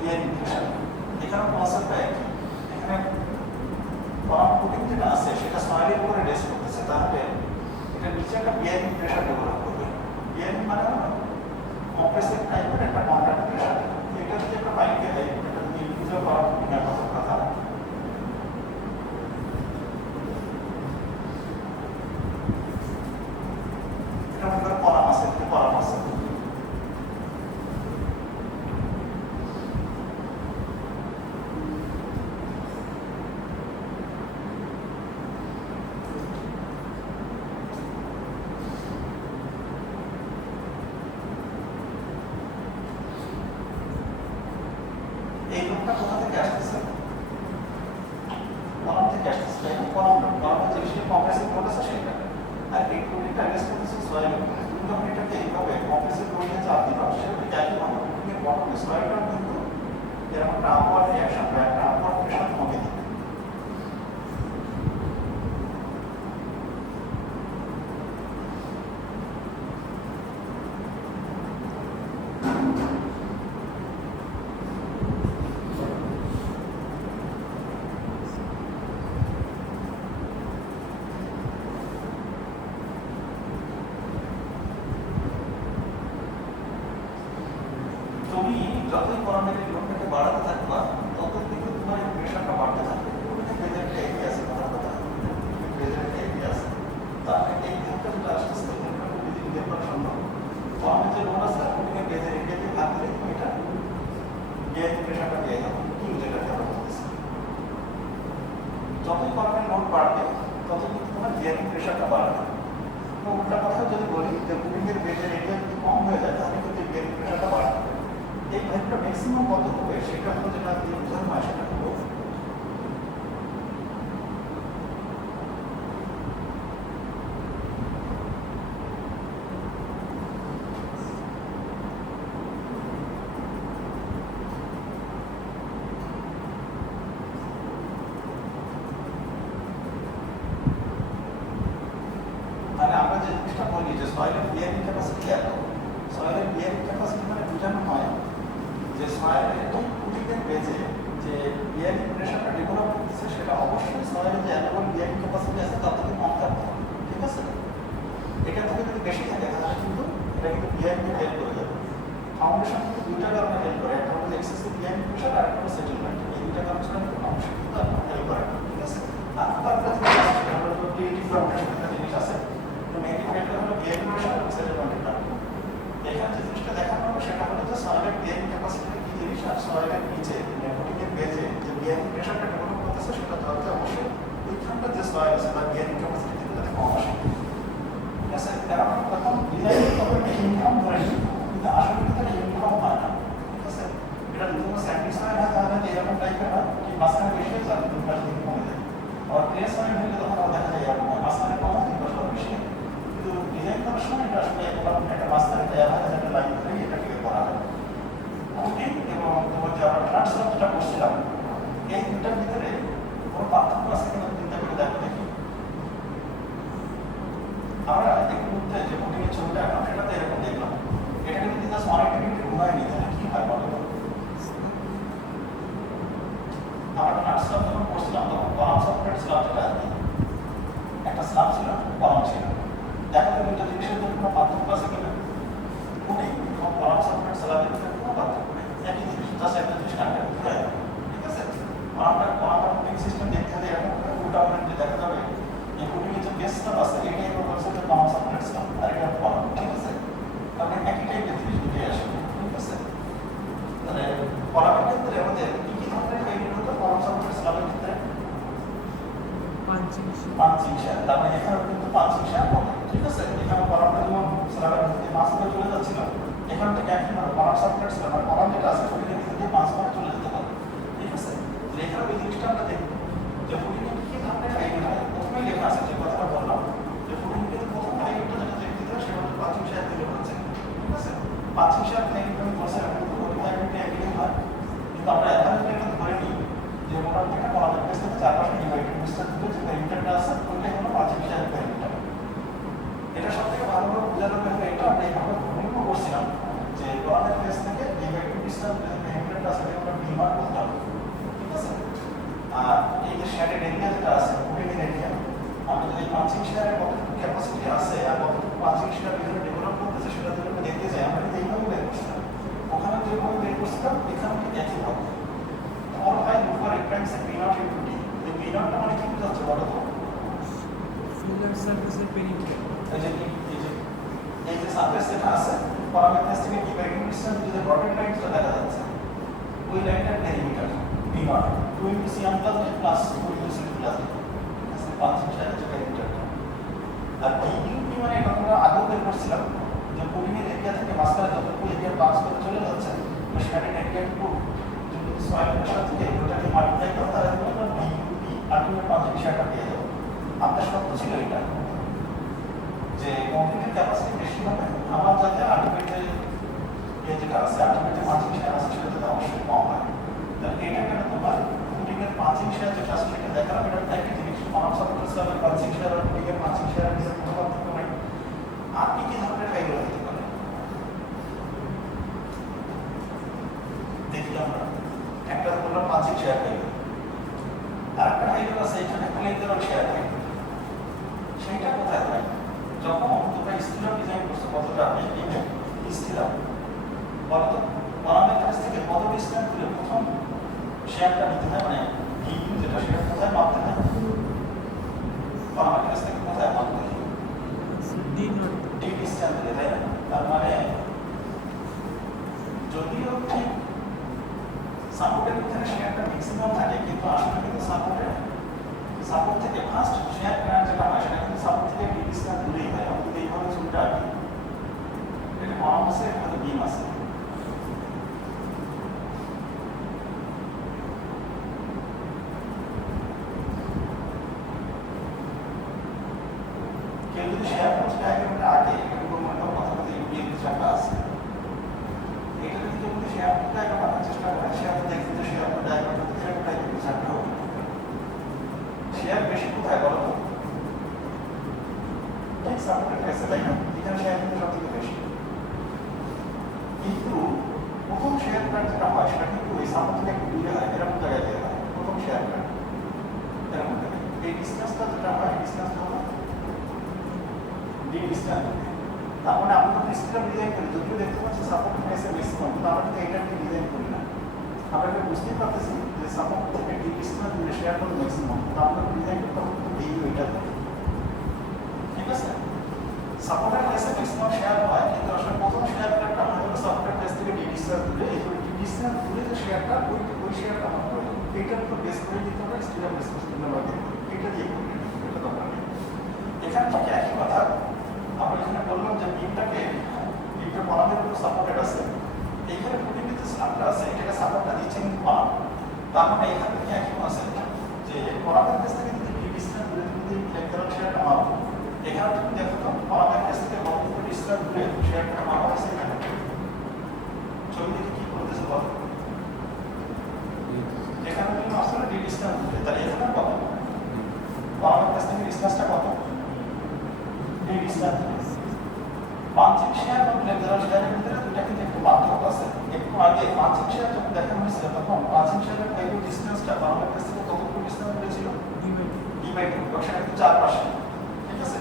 ইয়ার প্রেশার এখানে কনসেপ্ট একই এখানে কলাম পুটিং যেটা আছে সেটা সয়েলের উপরে রেস্ট করতেছে তাহলে এটা নিচে একটা বিয়ারিং প্রেশার ডেভেলপ করবে বিয়ারিং মানে কম্প্রেসিভ টাইপের একটা কন্ট্যাক্ট প্রেশার এটা যদি একটা পাইপকে দেয় এটা যদি ইন্ডিভিজুয়াল কলাম পুটিংয়ের কথা এটা মনে করো কলাম আছে একটা কলাম আছে এই লোকটা কোথা থেকে আসতেছে কলাম থেকে আসতেছে তাই না কলামের যে বিষয়ে কম্প্রেসিভ লোড আছে সেটা আর এই লোডটা রেস্ট করতেছে সয়েল তুমি যখন এটাকে এইভাবে কম্প্রেসিভ লোডে চাপ দিবা সেটা একই হবে তুমি বটমে সয়েলটা কিন্তু এরকম একটা আপওয়ার্ড রিঅ্যাকশন বা একটা আপওয়ার্ড প্রেশার তোমাকে দিবে তুমি যতই কলামের লোডটাকে বাড়াতে থাকবা ততই কিন্তু তোমার এই প্রেশারটা বাড়তে থাকবে বেজের একটা এরিয়া আছে কথার কথা বেজের একটা এরিয়া আছে তাহলে এই ধাপটা যেটা আসতেছে এখানটা বেজে বের করা সম্ভব কলামের যে লোড আছে ওটাকে বেজের এরিয়াতে ভাগ করে তুমি এটা বিয়ারিং প্রেশারটা দিয়ে যাবো কি যেটাকে আমরা বলতেছি যতই কলামের লোড বাড়বে ততই কিন্তু তোমার বিয়ারিং প্রেশারটা বাড়বে তো উল্টা কথা যদি বলি যে বুলিংয়ের বেজের এরিয়া যদি কম হয়ে যায় তাহলে কিন্তু বিয়ারিং প্রেশারটা বাড়বে এই ভ্যালুটা ম্যাক্সিমাম কত হবে সেটা হলো যেটা দিয়ে বোঝানো হয় সেটা হলো তাহলে আমরা যে জিনিসটা বলি যে সয়েলের বিয়ারিং ক্যাপাসিটি এত সয়েলের বিয়ারিং ক্যাপাসিটি মানে বোঝানো হয় যে সয়েলের এই পুটিংয়ের বেজে যে বিয়ারিং প্রেশারটা ডেভেলপ করতেছে সেটা অবশ্যই সয়েলের যে অ্যানুয়াল বিয়ারিং ক্যাপাসিটি আছে তার থেকে কম থাকতে হবে ঠিক আছে এটা থেকে যদি বেশি থাকে তাহলে কিন্তু এটা কিন্তু বিয়ারিংকে হেল্প করে যাবে ফাউন্ডেশন কিন্তু দুইটা কারণে হেল্প করে একটা হলো এক্সেসিভ বিয়ারিং প্রেশার আর একটা হলো সেটেলমেন্ট এই দুইটা কারণে কিন্তু ফাউন্ডেশন কিন্তু হেল্প করে ঠিক আছে আর তারপরে আমরা তো ক্রিয়েটিভ ফাউন্ডেশন একটা জিনিস আছে তো নেগেটিভ ফ্যাক্টর হলো বিয়ারিং প্রেশার এবং সেটেলমেন্টের কারণে এখানে যে জিনিসটা দেখানো হবে সেটা হলো যে সয়েলের বিয়ারিং ক্যাপাসিটি কি জিনিস আর সয়েলের নিচে পুটিংয়ের বেজে যে বিয়ারিং প্রেশারটা ডেভেলপ করতেছে সেটা ধরতে অবশ্যই ওইখানটা যে সয়েল আছে তার বিয়ারিং ক্যাপাসিটি থেকে যাতে কম আসে ঠিক আছে কারণ তখন ডিজাইন তখন ইনকাম ধরে নিই কিন্তু আসলে কিন্তু ইনকাম হয় না ঠিক আছে এটা যদি কোনো স্যান্ডি সয়েল হয় তাহলে এরকম টাইপের হয় কি মাঝখানে বেশি হয়ে যায় দুটো পাশ থেকে কমে যায় আর ক্লে সয়েল হলে তখন দেখা যায় এরকম হয় মাঝখানে কম হয় দুটো পাশ বেশি হয় কিন্তু ডিজাইন করার সময় এটা আসলে একটা মাঝখানে একটা লাইন ধরে এটাকে করা হয় পুটিং এবং তোমার যে আমরা ট্রান্সফার যেটা করছিলাম এই দুটার ভিতরে কোনো পার্থক্য আছে কিনা চিন্তা করে দেখো দেখি আমরা একটু মধ্যে যে পুটিংয়ের ছবিটা এখন সেটাতে এরকম দেখলাম এটাকে যদি জাস্ট পাঁচিং শেয়ার আমি বলছি এখন তো ভাইবিলিটি একই হয়, কিন্তু আমরা এভাবে একটা ধরে নিই যে মোটামুটি একটা কলামের পেজ থেকে চারপাশে ডিভাইডেড ডিস্টেন্স দিলে যে পেরিমিটারটা আছে ওইটাই হলো পাঁচিং শেয়ার পেরিমিটার। এটা সব থেকে ভালোভাবে বোঝানো গেলে এটা আমরা এইভাবে ধর্ম করছিলাম যে কলামের পেজ থেকে ডিভাইডেড ডিস্টেন্স যে পেরিমিটারটা আছে এটা আমরা বিমার বলতাম, ঠিক আছে? আর এই যে শেয়ারের এরিয়া যেটা আছে ওপেনিং এরিয়া, আমরা যদি পাঁচিং শেয়ারের কতটুকু ক্যাপাসিটি আছে আর কতটুকু পাঁচিং শেয়ার ভিতরে ডেভেলপ করতেছে সেটা যদি আমরা দেখতে যাই, আমরা কিন্তু এইভাবে বের করছিলাম, ওখানে যেভাবে বের করছিলাম এখানে ঠিক একই হবে। और भाई ऊपर एक टाइम से p0 into d এই p0 টা মানে কি বোঝাচ্ছে বলো তো? ফিলার সারফেসের পেরিমিটার। এই যে সারফেস যেটা আছে প্যারামিটার থেকে কি বাইডিং ডিসটেন্স যে ডটেড লাইনটা দেখা যাচ্ছে ওই লাইনটার perimeter p0 2 into c m plus plus 2 into c plus আছে পাঁচিং শেয়ারের যে পেরিমিটারটা। আর dub মানে এটা আমরা আগে বের করছিলাম যে কোডিনের এরিয়া থেকে মাঝখানে যতটুকু এরিয়া পাস করে চলে যাচ্ছে ওই শেয়ারের এরিয়া টু সয়েলের সাথে ওটাকে মাল্টিপ্লাই করো তাহলে আমরা ডিইউপি আলটিমেট পাঁচিং শেয়ারটা পেয়ে যাবো। আপনার শর্ত ছিল এটা যে কংক্রিটের ক্যাপাসিটি বেশি হবে আমার যাতে আলটিমেট যেটা আছে আলটিমেট পাঁচিং শেয়ার আছে সেটা যাতে অবশ্যই কম হয়। তাহলে এটা কেন তোমার ফুটিংয়ের পাঁচিং শেয়ার যেটা আছে সেটা দেখালাম, এটা একই জিনিস কলাম সাপোর্টার স্ল্যাবের পাঁচিং শেয়ার আর ফুটিংয়ের পাঁচিং শেয়ারের মধ্যে কোনো পার্থক্য নাই। আর কি কি ধরনের ফাইবার হতে পারে দেখি আমরা। একটা বললাম পাঁচিং শেয়ার ফাইবার, আর একটা ফাইবার আছে এখানে প্লেনদের শেয়ার ফাইবার। সেইটা কোথায় হয়? যখন তোমরা স্টিলার ডিজাইন করছো কতটা স্টিলার বলো তো কলামের কাছ থেকে কত ডিস্টেন্স দূরে প্রথম শেয়ারটা নিতে হয়, মানে ডিইউ যেটা সেটা কোথায় মাপতে হয়? কলামের কাছ থেকে কোথায় মাপতে হয়? ডি ডিস্টেন্স দূরে, তাই না? তার মানে যদিও ঠিক সাপোর্টের ভিতরে শেয়ারটা ম্যাক্সিমাম থাকে কিন্তু আসলে কিন্তু সাপোর্ট থেকে ফার্স্ট শেয়ার কারেন্ট যেটা হয় সেটা কিন্তু সাপোর্ট থেকে ডি ডিস্টেন্স দূরেই হয়। আমি যদি এইভাবে ছবিটা আঁকি, এটা কলাম আছে এখানে বিম আছে, কেউ যদি শেয়ার করছে ডায়াগ্রামটা আগে এরকম মনে করো কথা বলতে ইউডিএল কিছু একটা আছে, এটা যদি কেউ যদি শেয়ার ডায়াগ্রাম আঁকার চেষ্টা করে সে আপনি দেখবেন যে শেয়ার ডায়াগ্রামটা এরকম টাইপের কিছু একটা হবে। শেয়ার বেশি কোথায় বলো তো? ঠিক সাপোর্টের কাছে, তাই না? এখানে শেয়ার কিন্তু সব থেকে বেশি, কিন্তু প্রথম শেয়ার কার্ড যেটা হয় সেটা কিন্তু ওই সাপোর্ট থেকে একটু দূরে হয়, এরকম জায়গায় দেওয়া হয় প্রথম শেয়ার কার্ড এরকম থাকে। এই ডিস্টেন্সটা যেটা হয় ডিস্টেন্সটা হলো ডি ডিস্টেন্স। তার মানে আমরা যখন স্টিলার ডিজাইন করি যদিও দেখতে পাচ্ছি সাপোর্ট ফেসে ম্যাক্সিমাম, কিন্তু আমরা কিন্তু এইটাকে ডিজাইন করি না। আমরা এটা বুঝতেই পারতেছি যে সাপোর্ট থেকে ডি ডিস্টেন্স দূরে শেয়ার করলে ম্যাক্সিমাম, কিন্তু আমরা ডিজাইন করতে হবে কিন্তু এই ওইটা থেকে, ঠিক আছে? সাপোর্টের ফেসে ম্যাক্সিমাম শেয়ার হয় কিন্তু আসলে প্রথম শেয়ার কার্ডটা আমরা হলো সাপোর্টের ফেস থেকে ডি ডিস্টেন্স দূরে, এই ডি ডিস্টেন্স দূরে যে শেয়ারটা ওই শেয়ারটা আমরা করি এইটার উপর বেস করে দিতে হবে স্টিলার ডিস্টেন্স ব্যবহার করি, এটা দিয়ে করি, এটা দরকার নেই। এখানে ঠিক একই কথা আমরা এখানে বললাম যে বিমটাকে কলামের উপর সাপোর্টেড আছে, এইখানে ফুটিং যে স্ল্যাবটা আছে এটাকে সাপোর্টটা দিচ্ছে কিন্তু কলাম। তার মানে এখানে থেকে একই আছে যে কলামের কাছ থেকে যদি ডি ডিস্টেন্স দূরে যদি ইলেকট্রন শেয়ারটা মাপো, এখানে তুমি দেখো তো কলামের কাছ থেকে কতটুকু ডিস্টেন্স দূরে শেয়ারটা মাপা হয়েছে এখানে। ছবি দেখে কি করতেছে বলো? এখানে তুমি আসলে ডি ডিস্টেন্স দূরে, তাহলে এখানে কত? কলামের কাছ থেকে ডিস্টেন্সটা কত? D distance. পাঁচিং শেয়ার এবং লেজার শেয়ারের ভিতরে দুটা কিন্তু একটু পার্থক্য আছে। একটু আগে পাঁচিং শেয়ার যখন দেখানো হয়েছিল তখন পাঁচিং শেয়ারের ফাইবার ডিস্টেন্সটা কলামের কাছ থেকে কতটুকু ডিস্টেন্স দূরে ছিল? ডি/2, সেটা কিন্তু চারপাশে, ঠিক আছে?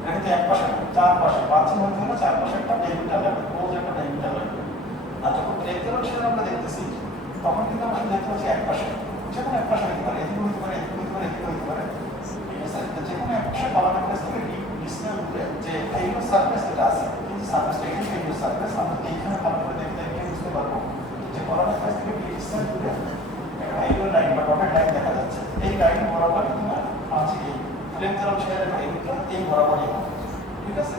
এটা কিন্তু এক পাশে চারপাশে, পাঁচিং হতে হলে চারপাশে একটা ডেলিমিটার লাগবে, ক্লোজ একটা ডেলিমিটার লাগবে। আর যখন লেজার শেয়ার আমরা দেখতেছি তখন কিন্তু আমরা দেখতে পাচ্ছি এক পাশে, যেকোনো এক পাশে হতে পারে, এদিকে হতে পারে, এদিকে হতে পারে, এদিকে হতে পারে, ঠিক আছে? যেকোনো এক পাশে কলামের কাছ থেকে ডিস্টেন্স দূরে যে ফাইবার সারফেস যেটা আছে সারফেসটা এখানে ফাইবার সারফেস আমরা এইখানে ভালো করে দেখতে বুঝতে পারবো যে কলামের কাছ থেকে ডিস্টেন্স দূরে একটা ফাইবার লাইন বা ডটেড লাইন দেখা যাচ্ছে। এই লাইন বরাবর তোমার আছে এই লেজার শেয়ারের ফাইবারটা এই বরাবরই হবে, ঠিক আছে?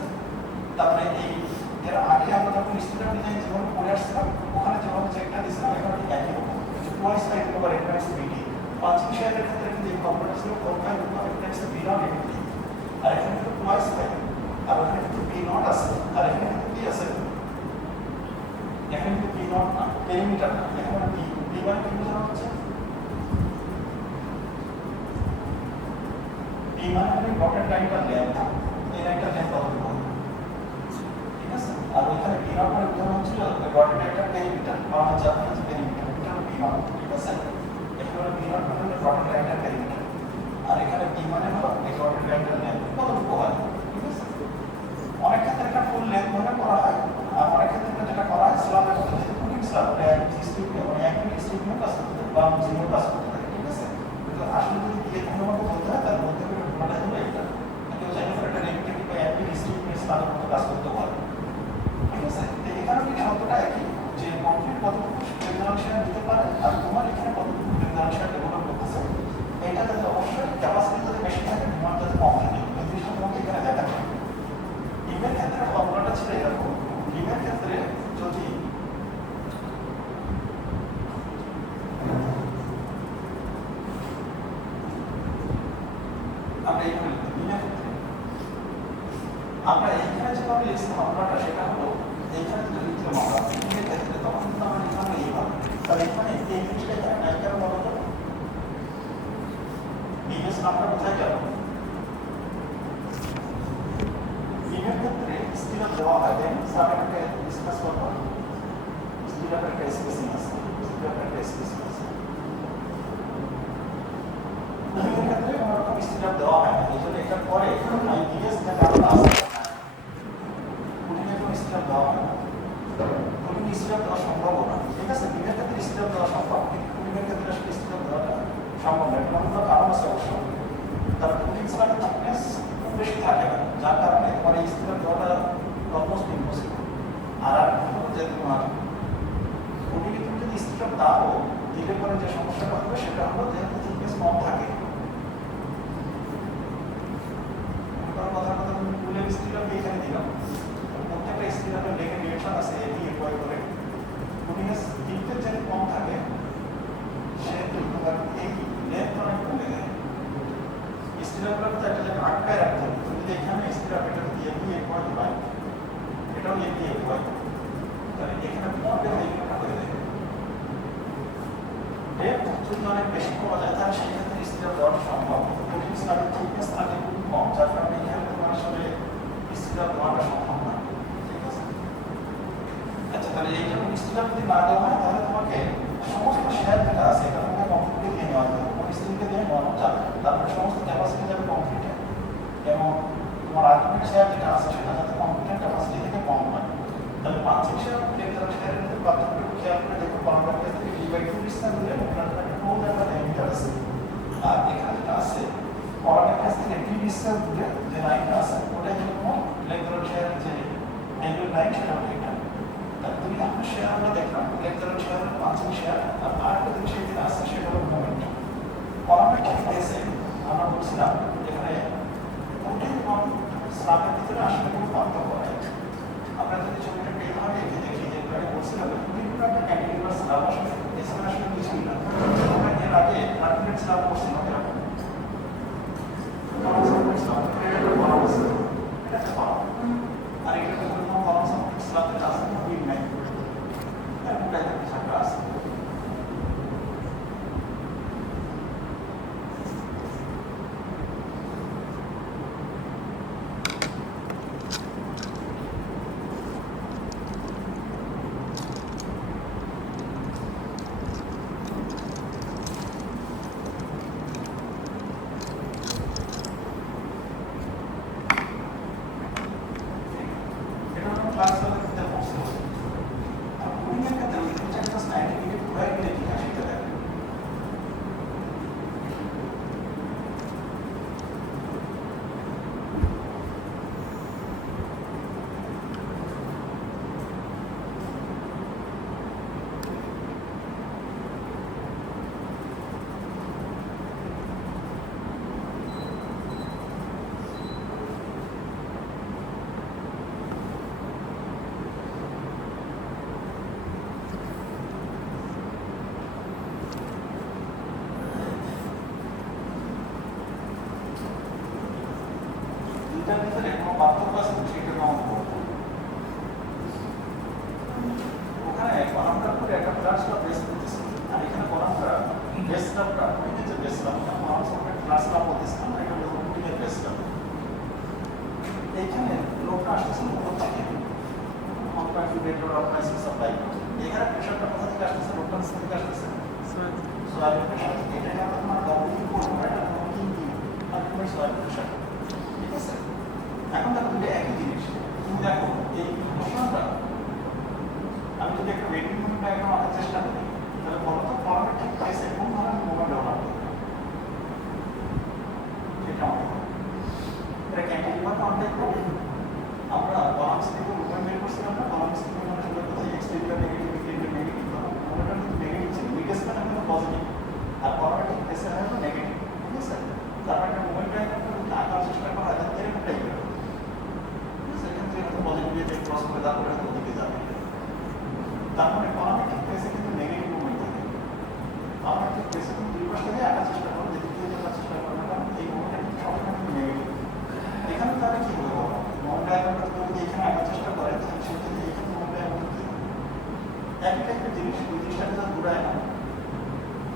তারপরে এই এর আগে আমরা যখন স্টিলার ডিজাইন যেভাবে করে আসছিলাম ওখানে যেভাবে চেকটা দিয়েছিলাম এখানে ঠিক একই রকম twice five over N times B D. Punching শেয়ারের ক্ষেত্রে কিন্তু এই ফর্মুলাটা ছিল 4/5 over N times B not M T, আর এখানে কিন্তু টুয়াইস ফাইভ, আর ওখানে কিন্তু বি নট আছে, আর এখানে কিন্তু কি আছে পেরিমিটার না, এখানে ডি ডি মানে কি বোঝানো হচ্ছে? ডি মানে হলো ডটেড লাইনটার লেন্থ, এই লাইনটার লেন্থ কতটুকু হবে, ঠিক আছে? আর ওইখানে ডি নট মানে বোঝানো হচ্ছিল ডটেড লাইনটার পেরিমিটার, বা হচ্ছে আপনার যে পেরিমিটার, এটা হলো ডি নট, ঠিক আছে? এখানে ডি নট মানে হলো ডটেড লাইনটার পেরিমিটার, আর এখানে ডি মানে হলো এই ডটেড লাইনটার লেন্থ কতটুকু হয়, ঠিক আছে? অনেক ক্ষেত্রে এটা ফুল লেন্থ মনে করা হয়, আর অনেক ক্ষেত্রে যেটা করা হয় স্ল্যাবের মধ্যে ফুটিং স্ল্যাব, স্ট্রিপে মানে একই স্ট্রিপ নিয়ে কাজ করতে থাকে বা জিনিস কাজ করতে থাকে, ঠিক আছে? কিন্তু আসলে যদি দিয়ে কোনো মতো বলতে হয় তার মধ্যে মানে হলো এটা, কেউ চাইলে একটা রেগুলেটিভ বা একই স্ট্রিপ নিয়ে স্ল্যাবের মতো কাজ করতে পারে, ঠিক আছে? তো এখানে কি শব্দটা একই, যে কমপ্লিট কতটুকু টেকনোলজিয়া দিতে পারে আর তোমার এখানে কতটুকু টেকনোলজিয়া ডেভেলপ করতেছে, এটা যাতে অবশ্যই ক্যাপাসিটি যদি বেশি থাকে ডিমান্ড যাতে কম থাকে, এই জিনিসটা তোমাকে এখানে দেখাতে হবে। ডিমের ক্ষেত্রে ফর্মুলাটা ছিল এরকম, ডিমের ক্ষেত্রে যদি আমরা এইখানে লিখি ডিমের ক্ষেত্রে আমরা এইখানে যেভাবে লিখছি ফর্মুলাটা সেটা হলো এইখানে যদি লিখলাম আমরা ডিমের ক্ষেত্রে তখন কিন্তু আমরা লিখলাম এইভাবে, তাহলে এখানে এই জিনিসটা এখানে নাই কেন বলো তো? ডিমের নামটা কোথায় গেল? ডিমের ক্ষেত্রে স্টিরাপ দেওয়া হয়, দেন সাবজেক্টকে ডিসকাস করব, স্টিরাপের একটা স্পেসিং আছে, স্টিরাপের একটা স্পেসিং আছে। ডিমের ক্ষেত্রে কোনো রকম স্টিরাপ দেওয়া হয় না, এই জন্য এটার পরে আমি ডিএস যে কারণটা আছে পুডিংয়ে কোনো স্টিরাপ দেওয়া হয় না, পুডিং স্টিরাপ দেওয়া সম্ভব না, ঠিক আছে? ডিমের ক্ষেত্রে স্টিরাপ দেওয়া সম্ভব, কিন্তু পুডিংয়ের ক্ষেত্রে আসলে স্টিরাপ দেওয়াটা সম্ভব না, এটা কোনো কারণ আছে অবশ্য। তার পুডিং স্ল্যাবের থিকনেস খুব বেশি থাকে না, যার কারণে তোমার এই স্টিরাপ দেওয়াটা অলমোস্ট ইম্পসিবল। আর হলো যে তোমার পুডিংয়ে তুমি যদি স্টিরাপ দাও দিলে পরে যে সমস্যাটা হবে সেটা হলো যে থিকনেস কম থাকে। কথার কথা তুমি পুলের স্টিরাপ এখানে দিলাম, প্রত্যেকটা স্টিরাপের লেগে ডিরেকশন আছে এটি এফওয়াই করে, পুডিংয়ের থিকনেস যদি কম থাকে সেহেতু তোমার এই লেন্থ অনেক কমে যায়। স্টিরাপগুলো তো একটা জায়গায় আটকায় রাখতে হবে, তুমি যদি এখানে স্টিরাপ এটা যদি এটি এফওয়াই হয় এটাও এটি এফওয়াই, তাহলে এখানে মডেল এইটা হয়ে যায় ডেপথ যদি অনেক বেশি করা যায় তাহলে সেই ক্ষেত্রে স্টিরাপ দেওয়াটা সম্ভব, পুডিং স্ল্যাবের থিকনেস থাকে খুব কম, যার কারণে এখানে তোমার আসলে স্টিরাপ দেওয়াটা সম্ভব না, ঠিক আছে? আচ্ছা, তাহলে এই জন্য স্টিরাপ যদি না দেওয়া হয় তাহলে তোমাকে সমস্ত শেয়ার যেটা আছে এটা তোমাকে কমপ্লিটলি দিয়ে নেওয়া যাবে, পরিস্থিতিকে দিয়ে নেওয়া যাবে, তারপরে সমস্ত ক্যাপাসিটি যাবে কমপ্লিটে, এবং তোমার আলটিমেট শেয়ার যেটা আছে সেটা যাতে কমপ্লিটের ক্যাপাসিটি থেকে কম হয়। তাহলে পাঁচিল শেয়ার লেকচার শেয়ারের মধ্যে পার্থক্য খেয়াল করে দেখো, কলমটার ক্ষেত্রে ডি/2 ডিসটেন্স দিলে ওখানে একটা টোল একটা লিমিটার আছে, আর এখানে যেটা আছে কলমের কাছ থেকে ডি ডিসটেন্স দিলে যে লাইনটা আছে ওটাই হলো তোমার লেকচার শেয়ারের যে এন্ডের লাইন সেটা হলো এটা। তাহলে তুমি আমরা শেয়ার আমরা দেখলাম লেকচার শেয়ার পাঁচিল শেয়ার, আর আরেকটা জিনিস যেটা আছে সেটা হলো মোমেন্ট। কলমের ক্ষেত্রে আমরা বলছিলাম এখানে পুডিং এবং স্ল্যাবের ভিতরে আসলে কোনো পার্থক্য নেই। আমরা যদি ছবিটা এইভাবে এঁকে দেখি যে এবারে বলছিলাম পুডিংগুলো একটা ক্যান্টিলিভার স্ল্যাব, আসলে এছাড়া আসলে কিছুই না। আমরা এর আগে আলটিমেট স্ল্যাব করছিলাম এরকম আর এটা কোনো কলম স্ল্যাব যেটা আছে উইল নাই, এরকম টাইপের কিছু একটা আছে। Class fit rate load organizing supply এখানে প্রেশারটা কোথা থেকে আসতেছে লোডটা থেকে আসতেছে সোয়াল প্রেশার এটা আমরা ডাবলিং করব এটা ডাবলিং কি আলটিমেট সোয়াল প্রেশার ঠিক আছে এখন দেখো দুটো একই জিনিস তুমি দেখো এই ইকুয়েশনটা আমি যদি একটা ওয়েটিং মোমেন্ট ডায়াগ্রাম আঁকার চেষ্টা করি তাহলে বলো তো ফর্মেট ঠিক প্লেসে কোন ধরনের মোমেন্ট ব্যবহার করবে সেটা এটা ক্যান্টিলিভার কন্ট্যাক্ট করবে আমরা বালান্স থেকে মোমেন্ট বের করছিলাম না বালান্স থেকে মানে সেটা কোথায় এক্সটেরিয়র নেগেটিভ ইন্টেরিয়র নেগেটিভ মোমেন্টটা কিন্তু নেগেটিভ ছিল মিডেস মানে কিন্তু পজিটিভ আর ফর্মেট ঠিক প্লেসে হলো নেগেটিভ ঠিক আছে তার একটা মোমেন্ট ডায়াগ্রামটা যদি আঁকার চেষ্টা করা যায় এরকম টাইপের ঠিক আছে এখান থেকে হয়তো পজিটিভ দিয়ে ক্রস করে তারপরে হয়তো ওদিকে যাবে তারপরে ফর্মেটিক প্লেসে কিন্তু নেগেটিভ মোমেন্ট থাকে ফর্মেটিক প্লেসে তুমি দুই পাশ থেকে আঁকার চেষ্টা করো যেদিক দিয়ে যাওয়ার চেষ্টা করো না এই মোমেন্টটা কিন্তু সবসময় কিন্তু নেগেটিভ এখানে তাহলে কি হবে বলো মোমেন্ট ডায়াগ্রামটা তুমি যদি এখানে আঁকার চেষ্টা করে তাহলে সেক্ষেত্রে এখানে মোমেন্ট ডায়াগ্রামটা কি হবে একই টাইপের জিনিস ওই জিনিসটাকে তো ঘুরায় না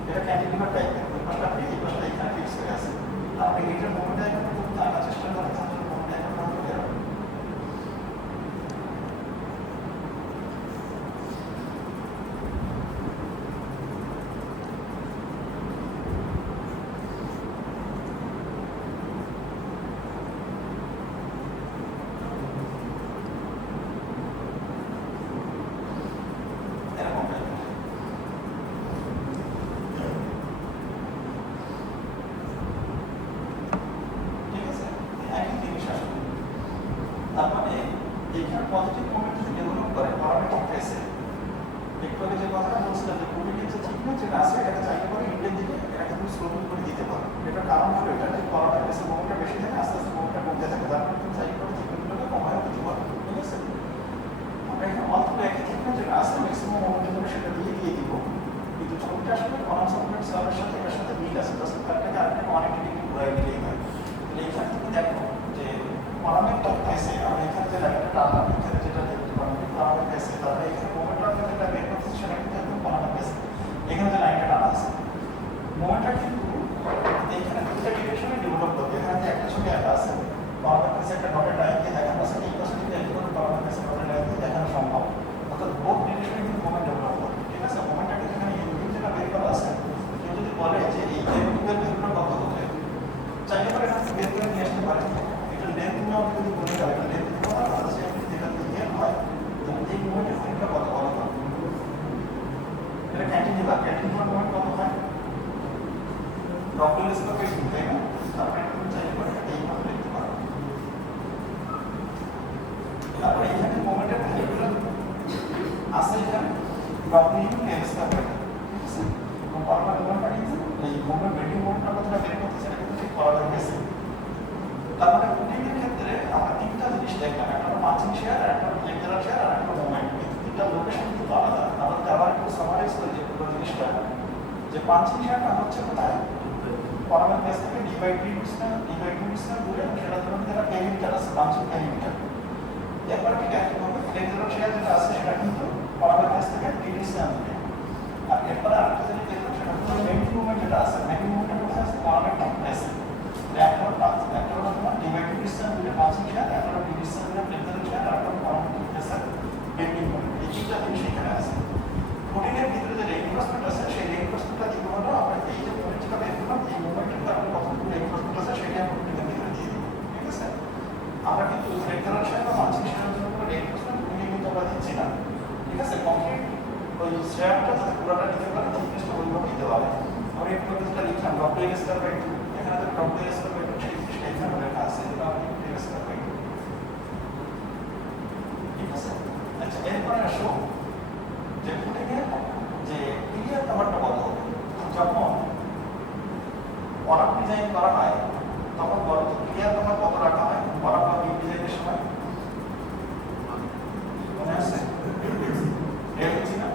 এটা ক্যান্টিলিভার টাইপের ওই পাশটা এই পাশটা এখানে ফিক্স হয়ে আছে তারপরে এটার মোমেন্ট ডায়াগ্রামটা তুমি আঁকার চেষ্টা করো তাহলে মোমেন্ট ডায়াগ্রামটা হতে পারে পজিটিভ মোমেন্ট যদি ডেভেলপ করে ফর্মেটিক প্লেসে একটু আগে যে কথাটা বলছিলাম যে কুমিকের যে থিকনেস যেটা আছে এটাকে চাইলে করে ইন্ডের দিকে এটাকে তুমি স্লো করে দিতে পারো এটার কারণ হলো এটা যে ফর্মেটিক প্লেসে মোমেন্টটা বেশি থাকে আস্তে আস্তে মোমেন্টটা কমতে থাকে যার কারণে তুমি চাইলে করে থিকনেসগুলোকে কমায় দিতে পারো ঠিক আছে আমরা এখানে অল্প একই থিকনেস যেটা আছে ম্যাক্সিমাম মোমেন্ট করে সেটা দিয়ে দিব কিন্তু ছবিটা আসলে কনসেন্ট্রেট সার্ভের সাথে এর সাথে মিল আছে জাস্ট তারটাকে আরেকটা অনেকটা ডিগ্রি ঘুরাই দিলেই হয় তাহলে এইখান থেকে দেখো যে ফর্মেটিক প্লেসে আমরা এখানে যে লাইনটা টানলাম এখানে যেটা দেখতে পারবো ফর্মেটিক প্লেসে তাহলে এখানে মোমেন্টটা যেটা বের করতেছে সেটা কিন্তু একদম ফর্মেটিক প্লেসে এখানে যে লাইনটা টানা আছে মোমেন্টটা কিন্তু এইখানে দুটো ডিরেকশনে ডেভেলপ করবে এখানে যে একটা ছবি আঁকা আছে ফর্মেটিক প্লেসে একটা ডটেড লাইন দিয়ে দেখানো আছে এই পাশে যদি একইভাবে ফর্মেটিক প্লেসে ডটেড লাইন দিয়ে দেখানো সম্ভব অর্থাৎ বোথ ডিরেকশনে কিন্তু মোমেন্ট ডেভেলপ করবে ঠিক আছে মোমেন্টটাকে এখানে ইউনিট যেটা বের করা আছে কেউ যদি বলে যে এই ইউনিটের ভ্যালুটা কত হতে চাইলে করে এখান থেকে বের করে নিয়ে আসতে পারে এটা লেন্থ নাও যদি বলে যাবে এটা লেন্থ নাও তাহলে সে যেটা দিয়ে হয় তো এই মোমেন্টের ভ্যালুটা কত বলা হয় এটা ক্যান্টিলিভার মোমেন্ট কত হয় ডবল স্কোয়ার তাই না তারপরে তুমি চাইলে করে এইভাবে লিখতে পারো তারপরে এখানে মোমেন্টের ভ্যালুটা আছে এখানে ডবল এল স্কোয়ার ঠিক আছে এবং ফর্মুলা মোমেন্টটা কিন্তু এই মোমেন্ট বেন্ডিং মোমেন্টটা কতটা বের করতেছে এটা কিন্তু ঠিক করা হয়েছে তারপরে পুটিংয়ের ক্ষেত্রে আমরা তিনটা জিনিস দেখলাম একটা হলো মার্জিন শেয়ার একটা হলো লেকচারার শেয়ার আর একটা মোমেন্ট কিন্তু তিনটা লোকেশন কিন্তু আলাদা আমাদের আবার একটু সামারাইজ করে যে পুরো জিনিসটা যে মার্জিন শেয়ারটা হচ্ছে কোথায় ফর্মাল প্লেস থেকে ডি/ডি ডিসটেন্স দূরে সেটা ধরুন যেটা পেরিমিটার আছে মার্জিন পেরিমিটার এরপর ঠিক একইভাবে লেকচারার শেয়ার যেটা আছে সেটা কিন্তু ফর্মাল প্লেস থেকে ডি ডিসটেন্স দূরে আর এরপরে আরেকটা জিনিস দেখলাম সেটা হচ্ছে মেইন মুভমেন্ট যেটা আছে মেইন মুভমেন্টটা কোথায় আছে ফর্মাল প্লেসে একটা হলো তোমার ডিভাইডিং ডিসটেন্স দূরে মার্জিন শেয়ার একটা হলো ডি ডিসটেন্স দূরে লেকচারার শেয়ার আর একটা হলো ফর্মাল প্লেসে বেন্ডিং মোমেন্ট এই তিনটা জিনিস এখানে আছে প্রোটিনের ভিতরে যে রেইনফোর্সমেন্ট আছে সেই রেইনফোর্সমেন্টটা দিব হলো আমরা এই যে মোমেন্টটা বের করলাম এই মোমেন্টের কারণে কতটুকু রেইনফোর্সমেন্ট আছে সেটা আমরা প্রোটিনের ভিতরে দিয়ে দিব ঠিক আছে আমরা কিন্তু লেকচারার শেয়ার বা মার্জিন শেয়ারের জন্য কোনো রেইনফোর্সমেন্ট প্রোটিন কিন্তু আমরা দিচ্ছি না ঠিক আছে কংক্রিট ওই শেয়ারটা যাতে পুরোটা নিতে পারে থিকনেসটা ওইভাবে দিতে পারে আমরা একটু যেটা লিখলাম ডব্লিউ এল স্কয়ার বাই 2 এখানে তো ডব্লিউ এল স্কয়ার বাই 2 সেই জিনিসটা এখানে লেখা আছে এটা আমি ডব্লিউ এল স্কয়ার বাই 2 ঠিক আছে আচ্ছা এরপরে আসো যে ফুটিংয়ের যে ক্লিয়ার কভারটা কত হবে যখন পরাপ ডিজাইন করা হয় তখন বড় তো ক্লিয়ার কভার কত রাখা হয় পরাপ বা বিম ডিজাইনের সময় মনে আছে রেলছি না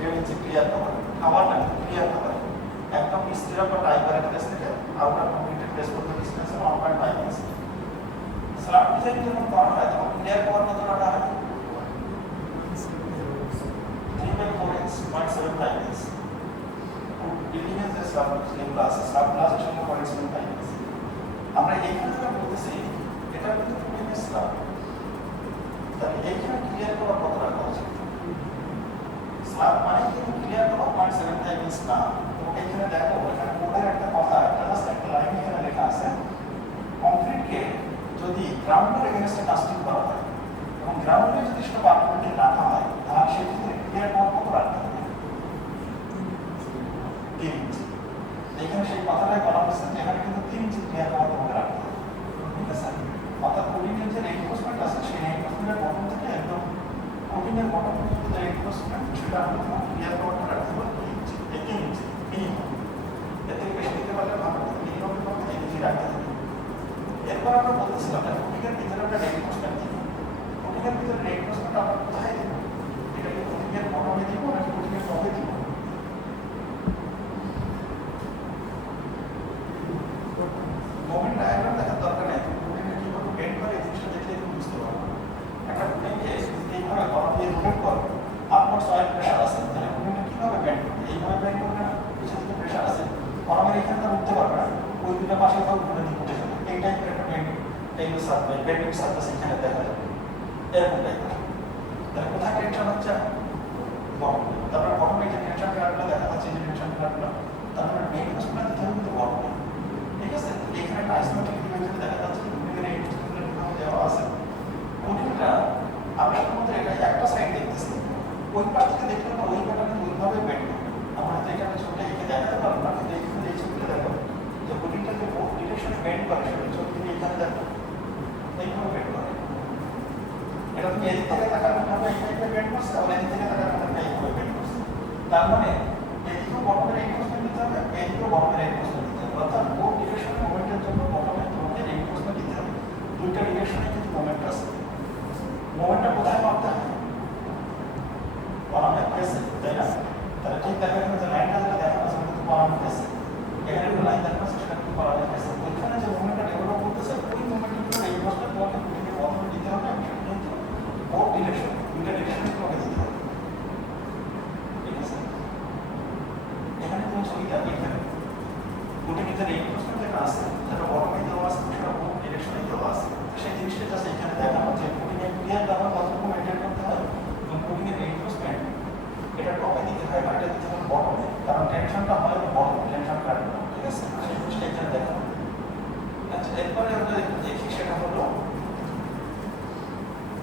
রেলছি ক্লিয়ার কভার খাবার না ক্লিয়ার কভার একদম স্থির বা টাইপারের প্লেস থেকে আউটার কমপ্লিটেড প্লেস পর্যন্ত ডিসটেন্স 1.5 ইঞ্চি স্ল্যাব ডিজাইন যখন করা হয় তখন ক্লিয়ার কভার কত রাখা হয় 3/4 inch 0.75 inch বিল্ডিং এর যে স্ল্যাব গ্লাসের সঙ্গে 0.75 inch আমরা এইখানে যেটা বলতেছি এটা কিন্তু ফুটিং স্ল্যাব তাহলে এইখানে ক্লিয়ার কভার কত রাখা স্ল্যাব মানে কিন্তু ক্লিয়ার করা 0.75 ইঞ্চ না। তোমাকে এখানে দেখো এখানে কোডের একটা কথা, একটা জাস্ট একটা লাইন এখানে লেখা আছে, কংক্রিটকে যদি গ্রাউন্ডের এগেনস্টে কাস্টিং করা হয় এবং গ্রাউন্ডে যদি সেটা পারমানেন্টলি রাখা হয় তাহলে সেক্ষেত্রে ক্লিয়ার করা কত রাখতে হবে? 3 ইঞ্চি। এখানে সেই কথাটাই বলা হচ্ছে যে এখানে কিন্তু 3 ইঞ্চি ক্লিয়ার করা তোমাকে রাখতে হবে, ঠিক আছে? অর্থাৎ কোডিংয়ের যে রেইনফোর্সমেন্ট আছে সেই রেইনফোর্সমেন্টের বটম থেকে একদম কোডিংয়ের বটম পর্যন্ত যে রেইনফোর্সমেন্ট সেটা আমরা ক্লিয়ার করাটা রাখতে হবে 3 ইঞ্চি, 3 ইঞ্চি মিনিমাম। এর থেকে বেশি দিতে পারলে ভালো, মিনিমাম 3 ইঞ্চি রাখতে হবে। এরপর আমরা বলতেছিলাম যে কোডিংয়ের ভিতরে একটা রেইনফোর্সমেন্ট দিব। কোডিংয়ের ভিতরে রেইনফোর্সমেন্ট আমরা কোথায় দিব? এটা কি কোডিংয়ের বটমে দিব নাকি কোডিংয়ের টপে দিব? মোমেন্ট ডায়াগ্রাম দেখার দরকার নেই, কোডিংটা কিভাবে বেন্ড করে এই জিনিসটা দেখলে তুমি বুঝতে পারবে। একটা কোডিংকে এইভাবে কলম দিয়ে রোটেট করে আপওয়ার্ড সয়েল প্রেসার আছে, তাহলে কোডিংটা কিভাবে বেন্ড করবে? এইভাবে বেন্ড করবে না, পিছন থেকে প্রেসার আছে, কলমের এখানটা উঠতে পারবে না, ওই দুটো পাশে সব উপরের দিকে উঠে যাবে। এই টাইপের একটা বেন্ডিং সারফেস, বেন্ডিং সারফেস এখানে দেখা যাবে এরকম টাইপের। তাহলে কোথায় টেনশন হচ্ছে? বটমে। তারপরে বটমে যে টেনশন কার্ডগুলো দেখা যাচ্ছে, যে টেনশন কার্ডগুলো, তারপরে রেইনফোর্সমেন্ট দিতে হবে কিন্তু বটমে, ঠিক আছে? এখানে একটা আইসোমেট্রিক ইমেজে দেখা যাচ্ছে কোডিংয়ের রেইনফোর্সমেন্টের কিভাবে দেওয়া আছে। কোডিংটা আমরা শুধুমাত্র এটা একটা সাইড দেখতেছি, ওই পাশ থেকে দেখলে না ওই পাটা কিন্তু ওইভাবে বেন্ড করবে। আমরা তো এখানে ছবিটা এঁকে দেখাতে পারবো না, কিন্তু এখানে এই ছবিটা দেখো যে কোডিংটা যে ডিরেকশনে বেন্ড করে সেটা ছবি তুমি এখানে দেখো এইভাবে বেন্ড করে। এটা তুমি এদিক থেকে তাকালে ভাবে এই টাইপের বেন্ড করছে, আর এদিক থেকে তাকালে ভাবে এইভাবে বেন্ড করছে। তার মানে এদিকেও বটমের রেইনফোর্সমেন্ট দিতে হবে, এদিকেও বটমের রেইনফোর্সমেন্ট দিতে হবে। অর্থাৎ বোথ ডিরেকশনে মোমেন্টের জন্য বটমে তোমাকে রেইনফোর্সমেন্ট দিতে হবে। দুইটা ডিরেকশনে কিন্তু মোমেন্ট আছে। মোমেন্টটা কোথায় মাপতে হবে? কলামের ফেসে, তাই না? তাহলে ঠিক দেখো এখানে যে লাইনটা যেটা দেখা যাচ্ছে সেটা কিন্তু কলামের ফেসে, এখানে একটা লাইন দেখা যাচ্ছে সেটা কিন্তু কলামের ফেসে। ওইখানে যে মোমেন্টটা ডেভেলপ করতেছে ওই মোমেন্টের জন্য রেইনফোর্সমেন্ট তোমাকে কোডিংয়ের বটমে দিতে হবে, এবং সেটা কিন্তু বোথ ডিরেকশন, দুইটা ডিরেকশনে তোমাকে দিতে হবে, ঠিক আছে? এখানে তুমি ছবিটা এখানে কোডিংয়ের যে রেইনফোর্সমেন্ট যেটা আছে সেটা বটমে দেওয়া আছে, সেটা বোথ ডিরেকশনে দেওয়া আছে। সেই জিনিসটা জাস্ট এখানে দেখানো যে কোডিংয়ের ক্লিয়ার দেওয়ার কতটুকু মেনটেন করতে হয় এবং কোডিংয়ের রেইনফোর্সমেন্ট এটা টপে দিতে হয়, এটা দিতে হবে বটমে, কারণ টেনশনটা হয় বটম টেনশন কাটবে, ঠিক আছে? সেই জিনিসটা এখানে দেখানো। আচ্ছা, এরপরে আমরা একটু দেখি, সেটা হলো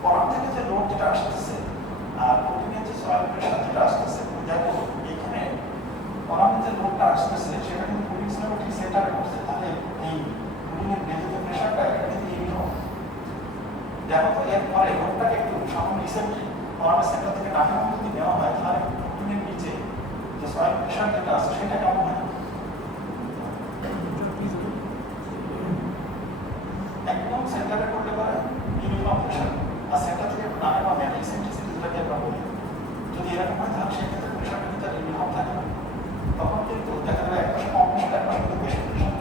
কলাম থেকে যে লোড যেটা আসতেছে আর কোডিংয়ের যে সয়েল প্রেসার যেটা আসতেছে, দেখো এখানে কলামে যে লোডটা আসতেছে সেটা কিন্তু কোডিং স্ল্যাবে ঠিক সেন্টারে পড়ছে, তাহলে এই কোডিংয়ের যে প্রেসারটা এটা কিন্তু ইউনিফর্ম। দেখো তো এরপরে লোডটাকে একটু সামান্য রিসেন্টলি কলামের সেন্টার থেকে নামানো যদি নেওয়া হয় তাহলে কোডিংয়ের নিচে যে সয়েল প্রেসার যেটা আছে সেটা কেমন হয়? একদম সেন্টারে করলে পরে ইউনিফর্ম প্রেসার, আর সেন্টার থেকে একটু নামে বা ম্যান ইসেন্ট্রিসিটি যেটাকে আমরা বলি, যদি এরকম হয় তাহলে সেক্ষেত্রে প্রেসারটা কিন্তু আর ইউনিফর্ম থাকে না। তখন কিন্তু দেখা যাবে একপাশে কম প্রেসার, একপাশে কিন্তু বেশি প্রেসার।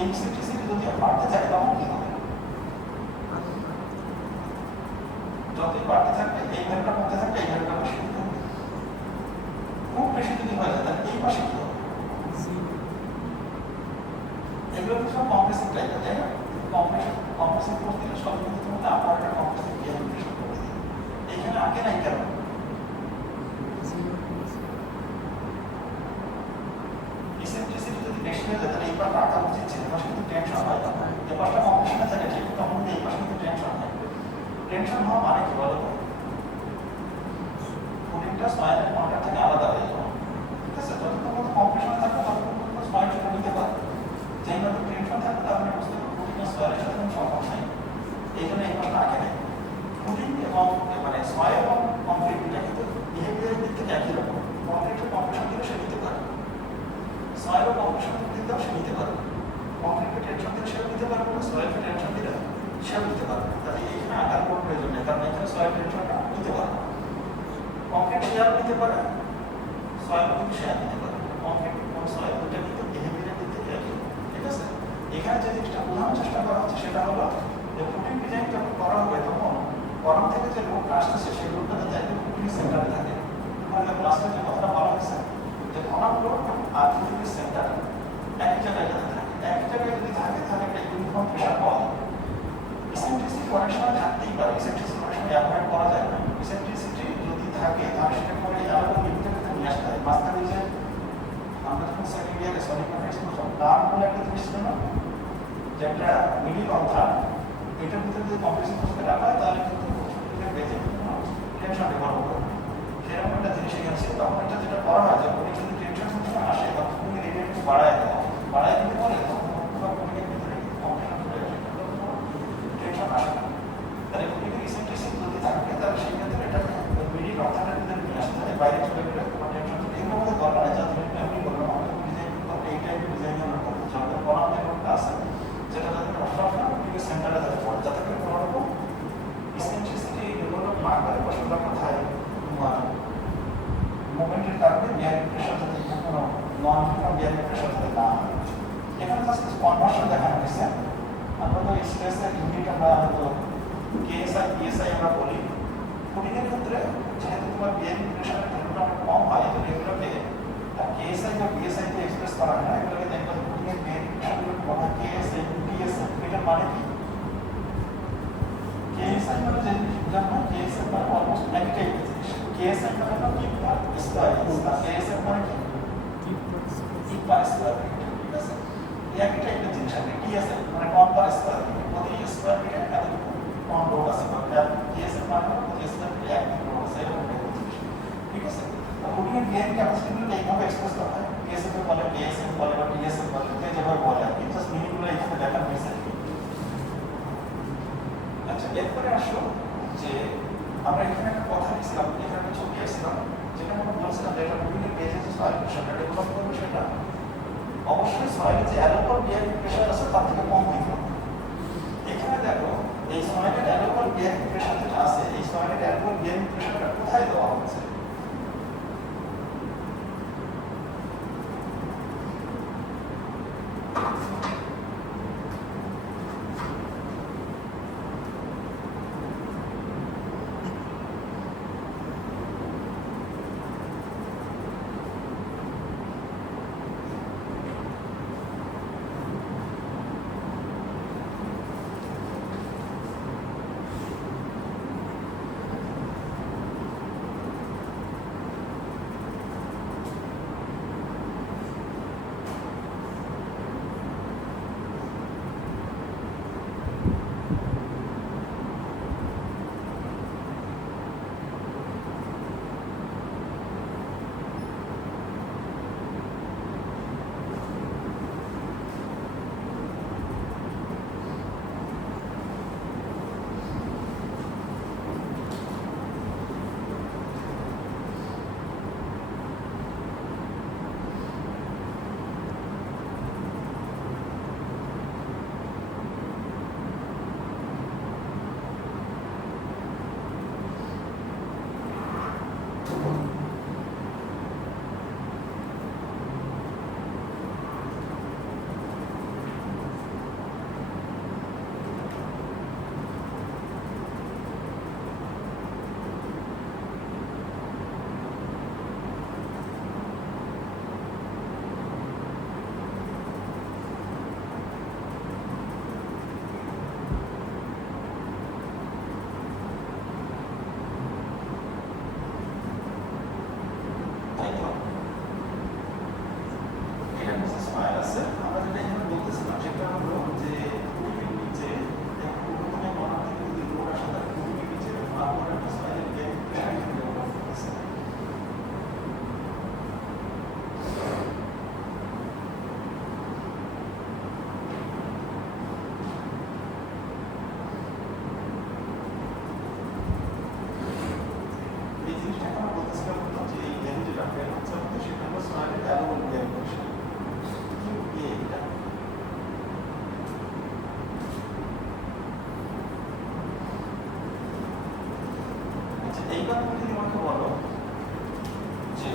এই ইসেন্ট্রিসিটি যদি বাড়তে যায় তখন কি হবে? যতই বাড়তে থাকবে এই ভ্যালুটা কমতে থাকবে, এই ভ্যালুটা বেশি হতে থাকবে। খুব বেশি যদি হয়ে যায় তাহলে এই পাশে কি হবে? এগুলো কিন্তু সব কম্প্রেসিভ টাইপের, তাই না? কম্প্রেসিভ ফোর্স দিলে সব কিন্তু তোমাকে আবার একটা কম্প্রেসিভ প্রেসার করে দিবে। এইখানে আগে নাই কেন? ইসেন্ট্রিসিটি যদি বেশি হয়ে যায় তাহলে এই পাশটা আঁকা উচিত ছিল, পাশে কিন্তু টেনশন হয়, তখন এই পাশটা কম্প্রেশনে থাকে ঠিক, তখন কিন্তু এই পাশে কিন্তু টেনশন হয়। টেনশন হওয়া মানে কি বলো তো? কোডিংটা সয়েলের কন্ট্যাক্ট থেকে আলাদা হয়ে যাবে, ঠিক আছে? যতক্ষণ পর্যন্ত কম্প্রেশন থাকবে ততক্ষণ পর্যন্ত সয়েল সেটা নিতে পারবে। যেই মাত্র টেনশন থাকবে তাহলে বুঝতে পারবে কোডিংটা সয়েলের সাথে কোনো সম্পর্ক নেই, এই জন্য এই পাশটা আগে নেই। কোডিং এবং মানে সয়েল এবং কংক্রিট এটা কিন্তু বিহেভিয়ারের দিক থেকে একই রকম। কংক্রিটের কম্প্রেশন দিলে সে নিতে পারে, সয়েলও কম্প্রেশন দিলেও সে নিতে পারে। কংক্রিটকে টেনশন দিলে সেও নিতে পারবে না, সয়েলকে টেনশন দিলে সেও নিতে পারবে। তাহলে এইখানে আকার কোনো প্রয়োজন নেই, কারণ এখানে সয়েল টেনশনটা নিতে পারবে। কংক্রিট শেয়ার নিতে পারে, সয়েলও কিন্তু শেয়ার নিতে পারে। কংক্রিট এবং সয়েল দুটো কিন্তু বিহেভিয়ারের দিক থেকে একই, ঠিক আছে? এখানে যে জিনিসটা বোঝানোর চেষ্টা করা হচ্ছে সেটা হলো যে কোডিং ডিজাইন যখন করা হবে তখন কলাম থেকে যে লোডটা আসতেছে সেই লোডটা যাতে একদম কোডিং সেন্টারে থাকে। তোমাদের ক্লাসে যে কথাটা বলা হয়েছে যে কলাম লোড আর কোডিং সেন্টার একই জায়গায় যাতে থাকে, একই জায়গায় যদি থাকে তাহলে একটা ইউনিফর্ম প্রেসার পাওয়া যাবে। ইসেন্ট্রিসিটি অনেক সময় থাকতেই পারে, ইসেন্ট্রিসিটি অনেক সময় অ্যাভয়েড করা যায় না। ইসেন্ট্রিসিটি যদি থাকে তাহলে সেটা করে আলাদা লিমিটেড একটা মিডিল অন্থার এটার ভিতরে যদি কম্প্রেশন ফোর্সকে রাখা হয় তাহলে কিন্তু বেজে কোনো টেনশন ডেভেলপ হবে। সেরকম একটা জিনিস এখানে ছিল। তখন এটা যেটা করা হয় যখন যদি টেনশন ফোর্স আসে তখন তুমি রেট একটু বাড়ায় দেওয়া, বাড়ায় দিতে পারে তখন পুরো কোণের ভিতরে কম্প্রেশন চলে আসে, টেনশন আসে না। তাহলে কোণের ইসেন্ট্রিসিটি যদি থাকে তাহলে সেই ক্ষেত্রে এটা মিডিল অন্থারের ভিতরে নিয়ে আসতে হয়, বাইরে চলে গেলে তোমার টেনশন চলে এগুলো আমাদের দরকার নেই। যাতে আমি বললাম আমাদের ডিজাইন করতে এই টাইপের ডিজাইনের দরকার যাদের কলাম যে নোটটা আছে যেটা যাতে অবস্ট্রাকশন ঠিক সেন্টারে যাতে পড়ে, যাতে করে কোনো রকম ইসেন্ট্রিসিটি ডেভেলপ না করে বা সোজা কথায় তোমার মোমেন্টের কারণে বিয়ারিং প্রেশার যাতে কোনো নন ইউনিফর্ম বিয়ারিং প্রেশার যাতে না হয়। এখানে জাস্ট কনভার্সন দেখানো হয়েছে। আমরা তো স্ট্রেসের ইউনিট আমরা হয়তো কেএসআই পিএসআই আমরা বলি। কোডিংয়ের ক্ষেত্রে যেহেতু তোমার বিয়ারিং প্রেশারের ভ্যালুটা অনেক কম হয় এজন্য এগুলোকে কেএসআই বা বিএসআই দিয়ে এক্সপ্রেস করা হয় না। এগুলোকে দেখবেন কোডিংয়ের বিয়ারিং প্রেশারগুলোকে বলা হয় কেএসআই পিএসআই। এটার মানে কি? কেএসআই মানে যে জিনিস বোঝানো হয় কেএসআই মানে অলমোস্ট একই টাইপের জিনিস। কেএসআই মানে হলো কিপ পার স্কয়ার, আর কেএসআই মানে কি? কিপ পার স্কয়ার, ঠিক আছে? একই টাইপের জিনিস আছে। টিএসআই মানে টন পার স্কয়ার, প্রতি স্কয়ার মিটারে এতটুকু টন লোড আছে, আর টিএসআই মানে হলো প্রতি স্কয়ার মিটারে এক লোড আছে, এরকম টাইপের জিনিস, ঠিক আছে? কোডিংয়ের বিয়ারিং ক্যাপাসিটিগুলোকে এইভাবে এক্সপ্রেস করা হয়। কেএসআই বলে, কেএসএম বলে বা টিএসএম বলে, যে যেভাবে বলে আর কি, জাস্ট মিনিংগুলো এখানে দেখানো হয়েছে। আচ্ছা, এরপরে আসো যে আমরা এখানে একটা কথা লিখছিলাম, এখানে একটা ছবি আসছিলাম যেটা আমরা বলছিলাম যে এটা বিভিন্ন পেজে যে সয়েল প্রেশারটা ডেভেলপ করবে সেটা অবশ্যই সয়েলে যে অ্যালোপার বিয়ারিং প্রেশার আছে তার থেকে কম হইতে হবে। এখানে দেখো এই সয়েলের অ্যালোপার বিয়ারিং প্রেশার যেটা আছে এই সয়েলের অ্যালোপার বিয়ারিং প্রেশারটা কোথায় দেওয়া হচ্ছে? এইবার তুমি যদি আমাকে বলো যে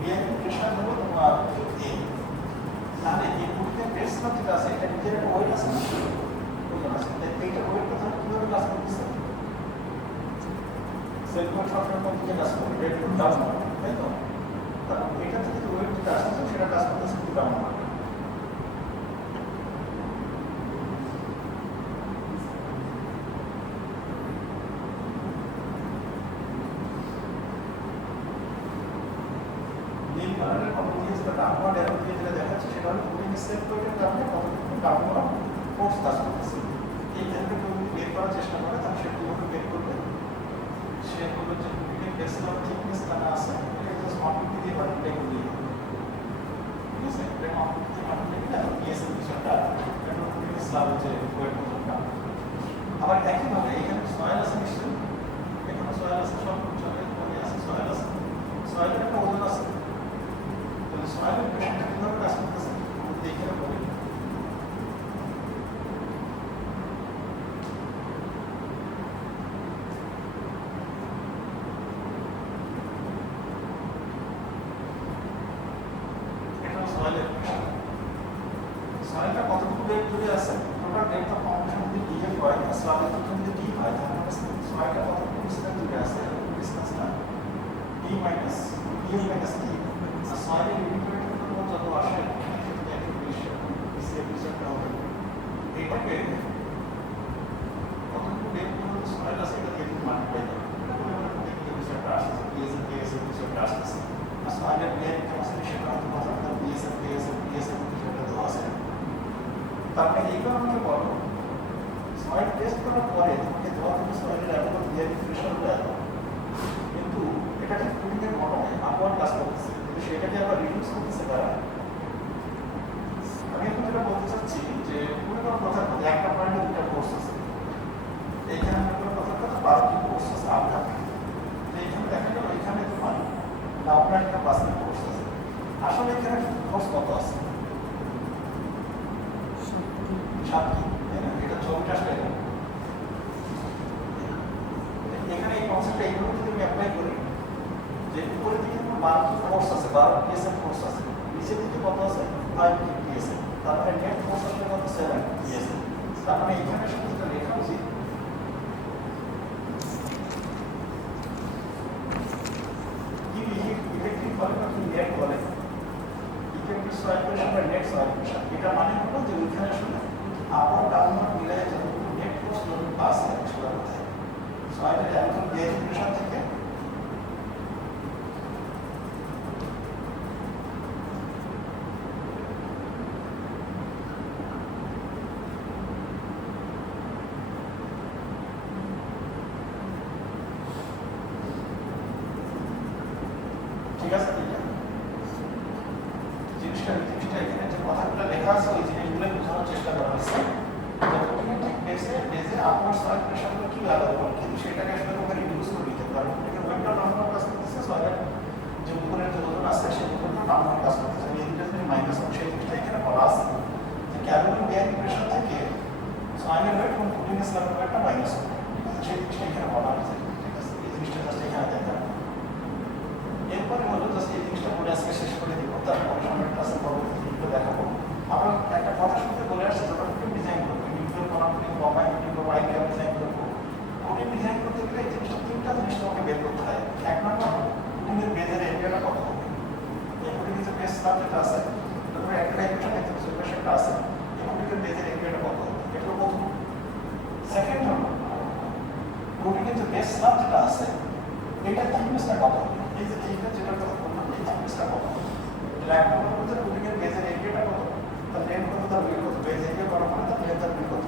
বিয়ারিং প্রেশার হলো তোমার এ, তাহলে এই প্রোটিনের বেস যেটা আছে এটা নিজের একটা ওয়েট আছে না, ওজন আছে, এইটা ওয়েটটা তাহলে কিভাবে কাজ করতেছে? সেলফোন সবসময় কোন দিকে কাজ করে? রেট ডাউন হবে, তাই তো? কারণ এটা থেকে যে ওয়েট যেটা আসছে সেটা কাজ করতেছে কিন্তু ডাউন হবে। নীল কালারের কত দিয়েছে বা ডাউনওয়ার্ড অ্যারো দিয়ে যেটা দেখাচ্ছে সেটা হলো প্রোটিনের সেট ওয়েটের কারণে কত কারণ কোনো ফোর্স কাজ করতেছে। এই ক্ষেত্রে কেউ যদি বের করার চেষ্টা করে তাহলে সে কীভাবে বের করবে, সে বলবে যে কুটিংয়ের বেসিক থিকনেস জানা আছে, এটা জাস্ট কমপ্লিট দিয়ে বাড়িটা দিয়ে হবে, ঠিক আছে? এটা কমপ্লিট দিয়ে বাড়িটা দিলে এখন পিএসএল বিষয়টা এটা কুটিংয়ের স্ল্যাব যে ওয়েট পর্যন্ত। আবার একইভাবে এখানে সয়েল আছে নিশ্চয়ই, এখানে সয়েল আছে, সব জায়গায় আছে সয়েল আছে, সয়েলের একটা ওজন আছে। তাহলে সয়েলের প্রেশারটা কীভাবে কাজ করতেছে এখানে বলি। সয়েলটা কতটুকু বেগ জুড়ে আছে, টোটাল ডেপথ অফ ফাউন্ডেশন যদি ডিএফ হয় আর স্ল্যাবের দিকে যদি ডি হয় তাহলে সয়েলটা কতটুকু ডিসটেন্স জুড়ে আছে, ডিসটেন্সটা D minus D F minus D. আর সয়েলের ইউনিটের উপর যত আসে সেটা একই বিষয় বিসিএফ বিষয়টা হবে। এইটাকে কতটুকু বেগ পর্যন্ত সয়েল আছে এটা দিয়ে মাল্টিপ্লাই করবে, দেখতে বিষয়টা আসছে পিএসএফ পিএসএফ বিষয়টা আসছে। আর সয়েলের বেগ ক্যাপাসিটি সেটা হয়তো কথা পিএসএফ পিএসএফ পিএসএফ বিষয়টা দেওয়া আছে। তারপরে এইবার আমাকে বলো সয়েল টেস্ট করার পরে তোমাকে দেওয়া থেকে সয়েলের অ্যাভেলেবল বিআইপি প্রেশারটা এত, কিন্তু এটা ঠিক কুটিংয়ের ঘটনায় আপওয়ার্ড কাজ করতেছে, কিন্তু সেটাকে আবার রিডিউস করতেছে তারা। আমি এখন যেটা বলতে চাচ্ছি যে মনে করো কথার কথা একটা পয়েন্টে দুটা কোর্স আছে, এইখানে মনে করো কথার কথা 12টি কোর্স আছে আপনার, এইখানে দেখা গেল এখানে তোমার না আপনার একটা পার্সোনাল কোর্স আছে, আসলে এখানে কোর্স কত আছে? 7টি, তাই না? এটা ছবিটা আসলে এখানে এই কনসেপ্টটা এইভাবে যদি আমি অ্যাপ্লাই করি যে উপরের দিকে 12টি ফোর্স আছে, 12 পিএসএফ ফোর্স আছে, নিচের দিকে কত আছে? 5 পিএসএফ, তারপরে নেট ফোর্স আসলে কত? 7 পিএসএফ। তার মানে এখানে আসলে যেটা লেখা উচিত কি ইফেক্টিভ বলে না কি নেট বলে, ইফেক্টিভ সয়েল প্রেশার বা নেট সয়েল প্রেশার, এটা মানে হলো যে ওইখানে আসলে আপর ডাউনওয়ার্ড মিলে যতটুকু নেট ফোর্স লোড আছে সেটা কোথায় সয়েলের একদম গেজ প্রেশার থেকে ঠিক আছে। জিনিসটা এখানে যে কথাগুলো লেখা আছে ওই জিনিসগুলো বোঝানোর চেষ্টা করা হয়েছে। ঠিক বেসে আপনার সয়েল প্রেশারগুলো কি আলাদা, কিন্তু সেটাকে আসলে তোমরা রিডিউস করে দিতে পারো। এটা ওয়েটটা ডাউনওয়ার্ড কাজ করতেছে, সয়েলের যে উপরের যে ওজন আছে সেই ওজনটা ডাউনওয়ার্ড কাজ করতেছে, এই দুটো যদি মাইনাস হয় সেই জিনিসটা এখানে বলা আছে যে ক্যালোরি বিআইপি প্রেশার থেকে সয়েলের ওয়েট এবং কুটিংয়ের স্ল্যাবের ওয়েটটা মাইনাস হবে, ঠিক আছে? সেই জিনিসটা এখানে বলা হয়েছে, ঠিক আছে? এই জিনিসটা জাস্ট এখানে দেখা। এরপরে হলো জাস্ট এই জিনিসটা বলে আজকে শেষ করে দিব, তারপরে সামনের ক্লাসে পরবর্তীতে দেখাবো। আমরা একটা কথা শুনতে বলে আসছি যখন কুটিং ডিজাইন করবো, নিউক্লিয়ার কনাকুটিং কম্বাইন কুটিং বা ওয়াইড ক্যাপ ডিজাইন করবো, কুটিং ডিজাইন করতে গেলে এই জিনিসটা তিনটা জিনিস তোমাকে বের করতে হয়। এক নম্বর কুটিংয়ের বেজের এরিয়াটা কত হবে, এই কুটিংয়ের যে বেস স্ল্যাব যেটা আছে তারপরে একটা ডাইমেনশন দেখতে পাচ্ছি প্রেশারটা আছে, এই কুটিংয়ের বেজের এরিয়াটা কত হবে, এটা প্রথম। সেকেন্ড হলো কুটিংয়ের যে বেস স্ল্যাব যেটা আছে এটা থিকনেসটা কত হবে, এই যে থিকনেস যেটা কথা বললাম এই থিকনেসটা কত হবে। এক নম্বর হচ্ছে কুটিংয়ের বেজের এরিয়াটা কত, তার লেন্থ কত, তার উইডথ কত, বেজ এরিয়া কত মানে তার লেন্থ আর উইডথ কত।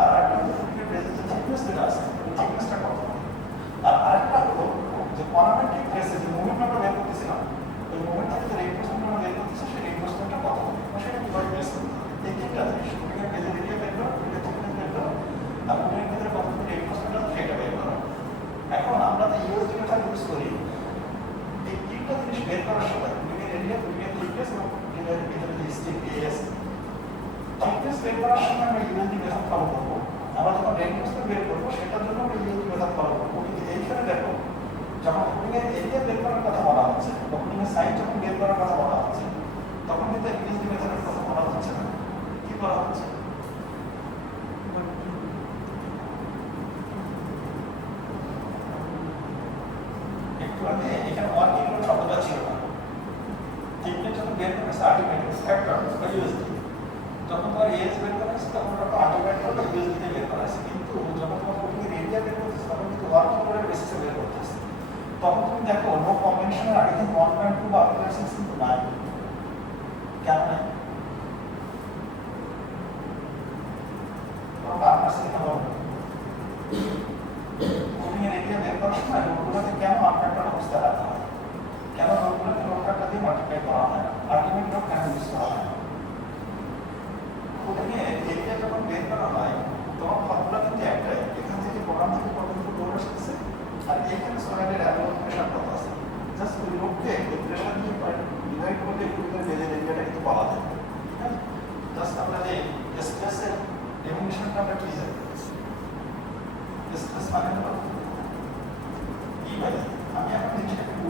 আর আরেকটা হচ্ছে কুটিংয়ের বেজের যে থিকনেস যেটা আছে এই থিকনেসটা কত হবে। আর আরেকটা হলো যে অর্নামেন্টিক বেসে যে মুভমেন্ট আমরা বের করতেছিলাম ওই মুভমেন্ট থেকে যে রেইনফোর্সমেন্ট আমরা বের করতেছি সেই রেইনফোর্সমেন্টটা কত হবে, সেটা কিভাবে বেস করতে হবে। এই তিনটা জিনিস কুটিংয়ের বেজের এরিয়া বের করা, কুটিংয়ের থিকনেস বের করা, আর কুটিংয়ের ভিতরে কতটুকু রেইনফোর্সমেন্ট আছে সেটা বের করা। এখন আমরা যে ইউএসডি মেথড ইউজ করি এই তিনটা জিনিস বের করার সময় কুটিংয়ের এরিয়া, কুটিংয়ের থিকনেস এবং কুটিংয়ের ভিতরে যে স্টিক এএস থিকনেস বের করার সময় আমরা ইউএসডি মেথড ফলো করবো। আমরা যখন রেইনফোর্সমেন্ট বের করবো সেটার জন্য আমরা ইউএসডি মেথড ফলো করবো। কিন্তু এইখানে দেখো যখন কুটিংয়ের এরিয়া বের করার কথা বলা হচ্ছে বা কুটিংয়ের সাইজ যখন বের করার কথা বলা হচ্ছে তখন কিন্তু ইউএসডি মেথডের কথা বলা হচ্ছে না, কি বলা হচ্ছে? একটু আগে এখানে ওয়ার্কিং লোড শব্দটা ছিল না, থিকনেস যখন বের করেছে আলটিমেটলি ফ্যাক্টর বা ইউএসডি, যখন তোমার এএস বের করেছে তখন ওটা আলটিমেটলি বা ইউএসডিতে বের করেছে, কিন্তু যখন তোমার কুটিংয়ের এরিয়া বের করতেছে তখন কিন্তু ওয়ার্কিং লোডের বেসিসে বের করতেছে। তখন তুমি দেখো নো কম্বিনেশনের আগে কিন্তু 1.2 বা আফটার কিন্তু নাই, কেন নাই?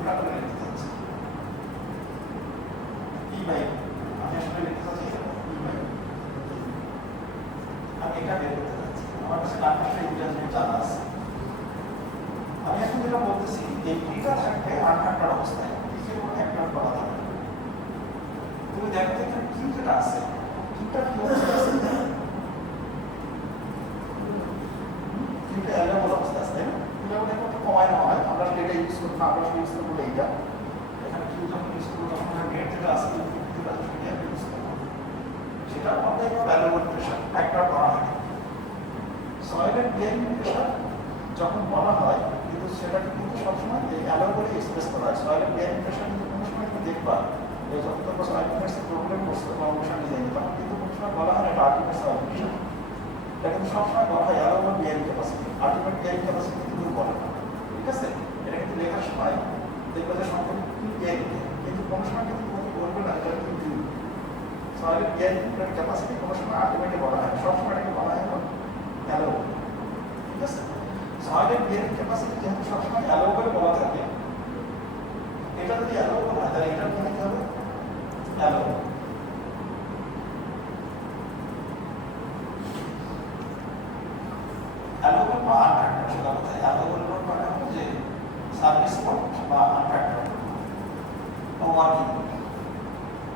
উল্টা করে লিখতে চাচ্ছি ই বাই আমি আসলে লিখতে চাচ্ছি ই বাই আমি এটা বের করতে চাচ্ছি আমার কাছে কনফারেন্স ইন্টারনেট জানা আছে আমি এখন যেটা বলতেছি এই ভিটা থাকবে আনফ্যাক্টর অবস্থায় কিসের কোনো ফ্যাক্টর করা যাবে তুমি দেখো তো এখানে কি যেটা আছে কিটা কি অবস্থা আছে কিটা অ্যালাবল অবস্থা আছে তাই না কিভাবে দেখো তো কমায় না হয় আমরা এটা ইউজ করবো না আমরা ইউজ করবো এইটা এখানে কি যখন ইউজ করবো তখন গেট যেটা আছে সেটা ইউজ করবো সেটা আমাদের ভ্যালুয়েবল প্রেশার ফ্যাক্টর করা হয় সয়েলের বিয়ারিং প্রেশার যখন বলা হয় কিন্তু সেটাকে কিন্তু সবসময় অ্যালাউ করে এক্সপ্রেস করা হয় সয়েলের বিয়ারিং প্রেশার কিন্তু কোনো সময় তুমি দেখবা যে যখন তোমরা সয়েল প্রেশার প্রবলেম করছো বা অনুসার ডিজাইন তখন কিন্তু কোনো সময় বলা হয় এটা আলটিমেট সয়েল প্রেশার এটা কিন্তু সবসময় বলা হয় অ্যালাউ বা bearing capacity ultimate bearing capacity কিন্তু বলে না ঠিক আছে এটা কিন্তু লেখার সময় দেখবে যে সম্পূর্ণ বিয়ারিং কিন্তু কোনো সময় কিন্তু তুমি বলবে না এটা কিন্তু সয়েলের বিয়ারিং ক্যাপাসিটি কোনো সময় আলটিমেটে বলা হয় সবসময় এটাকে বলা হয় অ্যালাউ ঠিক আছে সয়েলের বিয়ারিং ক্যাপাসিটি যেহেতু সবসময় অ্যালাউ করে বলা থাকে এটা যদি অ্যালাউ করা হয় তাহলে এটা কি হবে অ্যালাউ অ্যালাউবল বা আনফ্যাক্টর সেটা কোথায় অ্যালাউবল মানে হলো যে সার্ভিস কোড বা আনফ্যাক্টর বা ওয়ার্কিং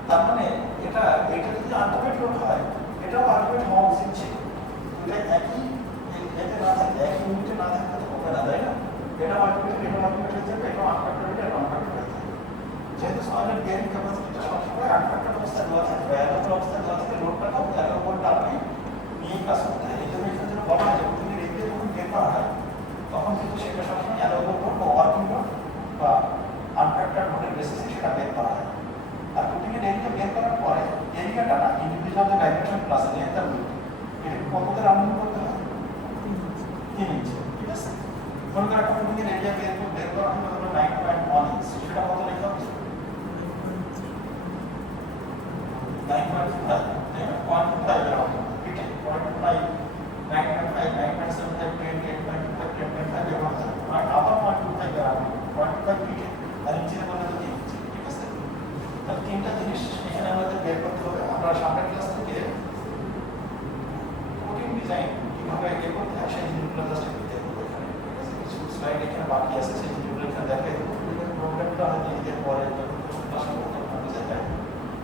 তার মানে এটা যদি আলটিমেট লোড হয় এটাও আলটিমেট হওয়া উচিত ছিল এটা একই এতে না থাকে একই ইউনিটে না থাকলে তো হবে না তাই না এটা আলটিমেট হয়ে যাবে এটা আনফ্যাক্টর এটা আনফ্যাক্টর হয়ে যাবে যেহেতু সয়েলের বিয়ারিং ক্যাপাসিটিটা সবসময় আনফ্যাক্টর অবস্থায় দেওয়া থাকবে অ্যালাউবল অবস্থায় দেওয়া থাকলে লোডটাকেও অ্যালাউবল টার্মে নিয়ে কাজ করতে হয় এই জন্য এখানে যেটা বলা হয় যখন তুমি রেখে যখন বের করা হয় তখন কিন্তু সেটা সবসময় অ্যালাউবল লোড বা ওয়ার্কিং লোড বা আনফ্যাক্টর লোডের বেসিসে সেটা বের করা হয় আর কুটিংয়ের এরিয়া বের করার পরে এরিয়াটা না ইন্ডিভিজুয়াল যে ডাইমেনশন ক্লাস আছে এটা এটাকে কততে রাউন্ডিং করতে হয় 3 ইঞ্চি ঠিক আছে মনে করো একটা কুটিংয়ের এরিয়া বের করা হলো ধরো 9.1 ইঞ্চি সেটা কত লেখা হবে 9.5 তাই না 1.5 রাউন্ড ঠিক আছে 0.5 9.5 9.75 10.5 10.5 এরকম হবে আর আবার 1.5 রাউন্ড 1.5 ফিট আর ইঞ্চিতে বললে তো 3 ইঞ্চি ঠিক আছে তাহলে তিনটা জিনিস এখানে আমাদের বের করতে হবে আমরা সামনের ক্লাস থেকে কোডিং ডিজাইন কিভাবে এ করতে হয় সেই জিনিসগুলো জাস্ট একটু দেখবো এখানে ঠিক আছে কিছু স্লাইড এখানে বাকি আছে সেই জিনিসগুলো এখানে দেখাই দেবো প্রবলেমটা হয়তো ঈদের পরে